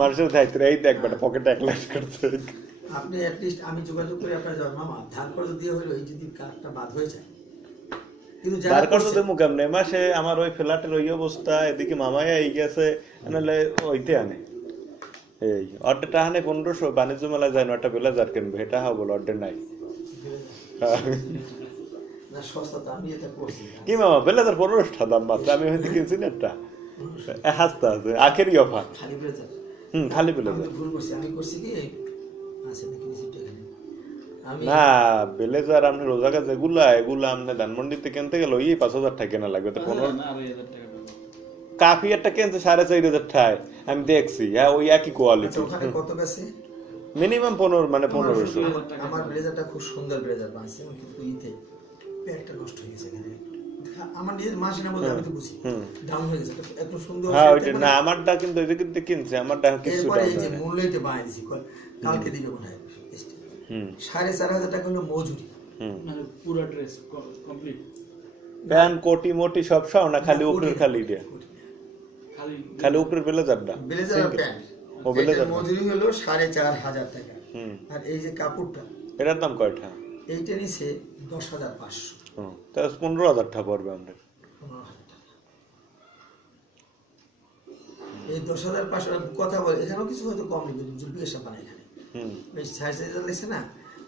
মানুষের দায়িত্ব। এই দেখ বেটা পকেটে 1 লাখ করতে, আপনি অ্যাট লিস্ট আমি যোগাযোগ করে আপনার যাবেন মামা ধার কর্জ দিয়ে হইলো, এই যদি কার্ডটা বাদ হয়ে যায়, কিন্তু যারা ধার কর্জ দেবো কেমনে মাসে? আমার ওই ফ্ল্যাটের ওই অবস্থা, এদিকে মামাই এই গেছে, নাহলে ওইতে আনে এই অর্ডার টাকা নেই 1500, বাণিজ্য মেলা যায় না, একটা ব্লেজার কিনবে, এটা হবো অর্ডার নাই। না সস্তা তো, আমি এটা করছি কি মামা ব্লেজার 1500 দাম মাত্র, আমি হয়তো কিনছি না একটা হাসতে আছে আখেরি অফার। খালি ব্লেজার, খালি ব্লেজার আমি ভুল করছি, আমি করছি কি আছে নাকি রিসিপ্ট এখানে, আমি না ব্লেজার আপনি রোজাকা যেগুলা এগুলা আপনি ধানমন্ডিতে কিনতে গেলে ওই 5000 টাকা কেনা লাগবে, তো 15 না 2,000 টাকা কাফি একটা কিনছে 4,500 টাকায়, আমি দেখছি। হ্যাঁ, ওই একই কোয়ালিটি, ওখানে কত বেশি মিনিমাম 15 মানে 1500। আমার ব্লেজারটা খুব সুন্দর ব্লেজার বানাইছে, কিন্তু ইতে প্যাকটা নষ্ট হয়ে গেছে এখানে, আমার নিজের মাসে না বলতে আমি তো বুঝি ডাউন হয়ে গেছে, এত সুন্দর। হ্যাঁ, ওইটা না আমারটা কিন্তু ওই কিন্তু কিনছে, আমারটা কিছু এরপরে ডাউন এই যে হয় না। মূল্যটা বানাইছি কালকে দিবে মনে হয় 4,500 টাকা হলো মজুরি, মানে পুরো ড্রেস কমপ্লিট, প্যান কোটি মোটি সব সব না, খালি উপরের খালি দিয়ে খালি খালি উপরের ব্লেজারটা ব্লেজার আর প্যান্ট ও ব্লেজার এটার মজুরি হলো 4,500 টাকা। হুম আর এই যে কাপড়টা এটার দাম কয়টা? এইটা নিছে 10,500। হুম তাহলে 15,000 টাকা পড়বে আমাদের। এই 10,500 কথা বলে এখানেও কিছু হয়তো কম নেবে, জুলফিকের সাবান এখানে হুম বেশ সাইজ লাগছে না,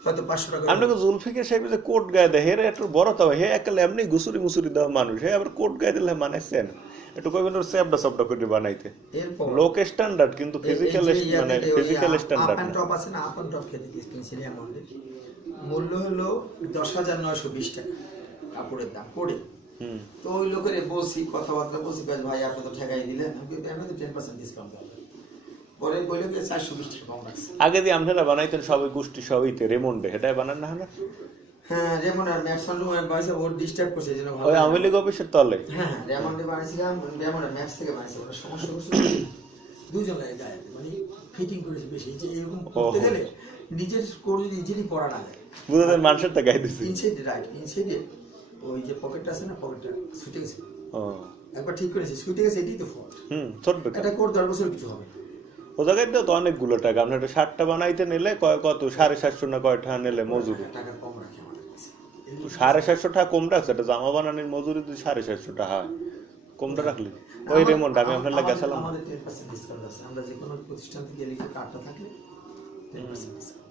হয়তো 500 টাকা। আপনাকে জুলফিকার সাহেব যে কোট গায়ে দেয় হেরে একটু বড় তো হে একালে এমনি গুসুরি মুসুরি দেওয়া মানুষ, হে আবার কোট গায়ে দিলে মানাইছেন একটু কইবেন ওর স্যাপটা সাপটা করে বানাইতে। এরপর লোক স্ট্যান্ডার্ড কিন্তু ফিজিক্যাল মানে ফিজিক্যাল স্ট্যান্ডার্ড আপ টপ আছে না, আপ টপ খেতে কিনছিলি অ্যামাউন্টের মূল্য হলো 10,920 টাকা কাপড়ের দাম পড়ে। হুম তো ওই লোকের বলছি কথাবার্তা বলছি, কাজ ভাই আপনি তো ঠেকাই দিলেন, আমি তো 10% ডিসকাউন্ট দেবো। পরে বলে 420 টাকা কম রাখছে। আগে দিয়ে আপনারা বানাইতেন সবাই গোষ্ঠী সবাইতে রেমন্ডে, এটাই বানান না না? হ্যাঁ রেমন আর ম্যাক্সন রুম বানাইছে, ওর ডিস্টার্ব করছে যেন ভালো। ওই আওয়ামী লীগ অফিসের তলে। হ্যাঁ রেমন্ডে বানাইছিলাম, রেমন আর ম্যাক্স থেকে বানাইছে, ওরা সমস্যা করছে দুজন লাগে গায়ে মানে ফিটিং করেছে বেশি, যে এরকম করতে গেলে নিজের কোর যদি নিজেরই পড়া লাগে বুঝাতেন মানুষের টা গায়ে দিছি ইনসাইড রাইট ইনসাইডে ওই যে পকেটটা আছে না, পকেটটা ছুটে গেছে, ও একবার ঠিক করেছে ছুটে গেছে, এটাই তো ফল্ট। হুম ছোট বেকার এটা কোর 10 বছর কিছু হবে না। ও জায়গায় তো অনেকগুলো টাকা, আপনার একটা শার্টটা বানাইতে নিলে কত 750 না কয় টাকা নিলে মজুরি? টাকা কম রাখে আমাদের কাছে। 750 টাকা কম রাখছে, একটা জামা বানানোর মজুরি তো 750 টাকা হয়, কমটা রাখলি ওই রেমন্ড আমি আপনার লাগে গেছিলাম। আমাদের 10% ডিসকাউন্ট আছে, আমরা যে কোনো প্রতিষ্ঠান থেকে এলিফে কার্ডটা থাকলে 10% ডিসকাউন্ট।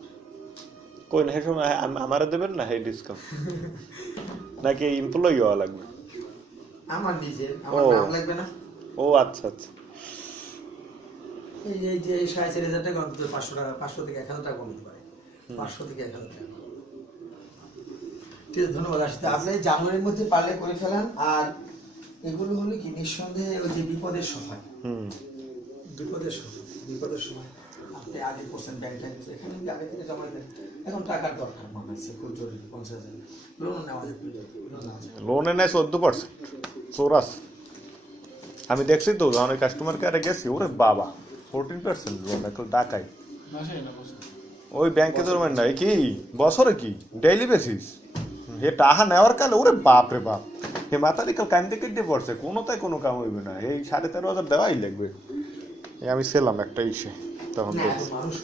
কই না সেই সময় আমারে দেবেন না এই ডিসকাউন্ট নাকি এমপ্লয়ি হওয়া লাগবে? আমার নিজের, আমার ও। নাম লাগবে না। ও আচ্ছা আচ্ছা এই যে 4,500 টাকা অন্তত 500 টাকা, 500 থেকে 1,000 টাকা কম হতে পারে, 500 থেকে 1,000 টাকা। ঠিক আছে, ধন্যবাদ আসতে। আপনি জানুয়ারির মধ্যে পারলে করে ফেলান। আর এগুলো হলো কি নিঃসন্দেহে ওই যে বিপদের সময়, হুম বিপদের সময় আপনি আগে করছেন ব্যাংক ট্যাঙ্ক, এখানে যদি আগে থেকে জমা দেন, এখন টাকার দরকার মনে হচ্ছে খুব জরুরি, 50,000 লোন নেওয়া যায়, লোন নেওয়া যায়। লোনে নেয় 14%, চোরাস। আমি দেখছি তো অনেক কাস্টমার কেয়ারে গেছি, ওরে বাবা 14% লোন এখন টাকায়। মাসে না বছর? ওই ব্যাংকে তোর মানে নাই কি বছরে কি ডেইলি বেসিস হে টাকা নেওয়ার কালে ওরে বাপ রে বাপ, হে মাতারি কাল কান্দে কেটে পড়ছে, কোনোটাই কোনো কাম হইবে না, এই 13,500 দেওয়াই লাগবে। আমি ছিলাম একটা ইসে তখন না, দেখছি। মানুষ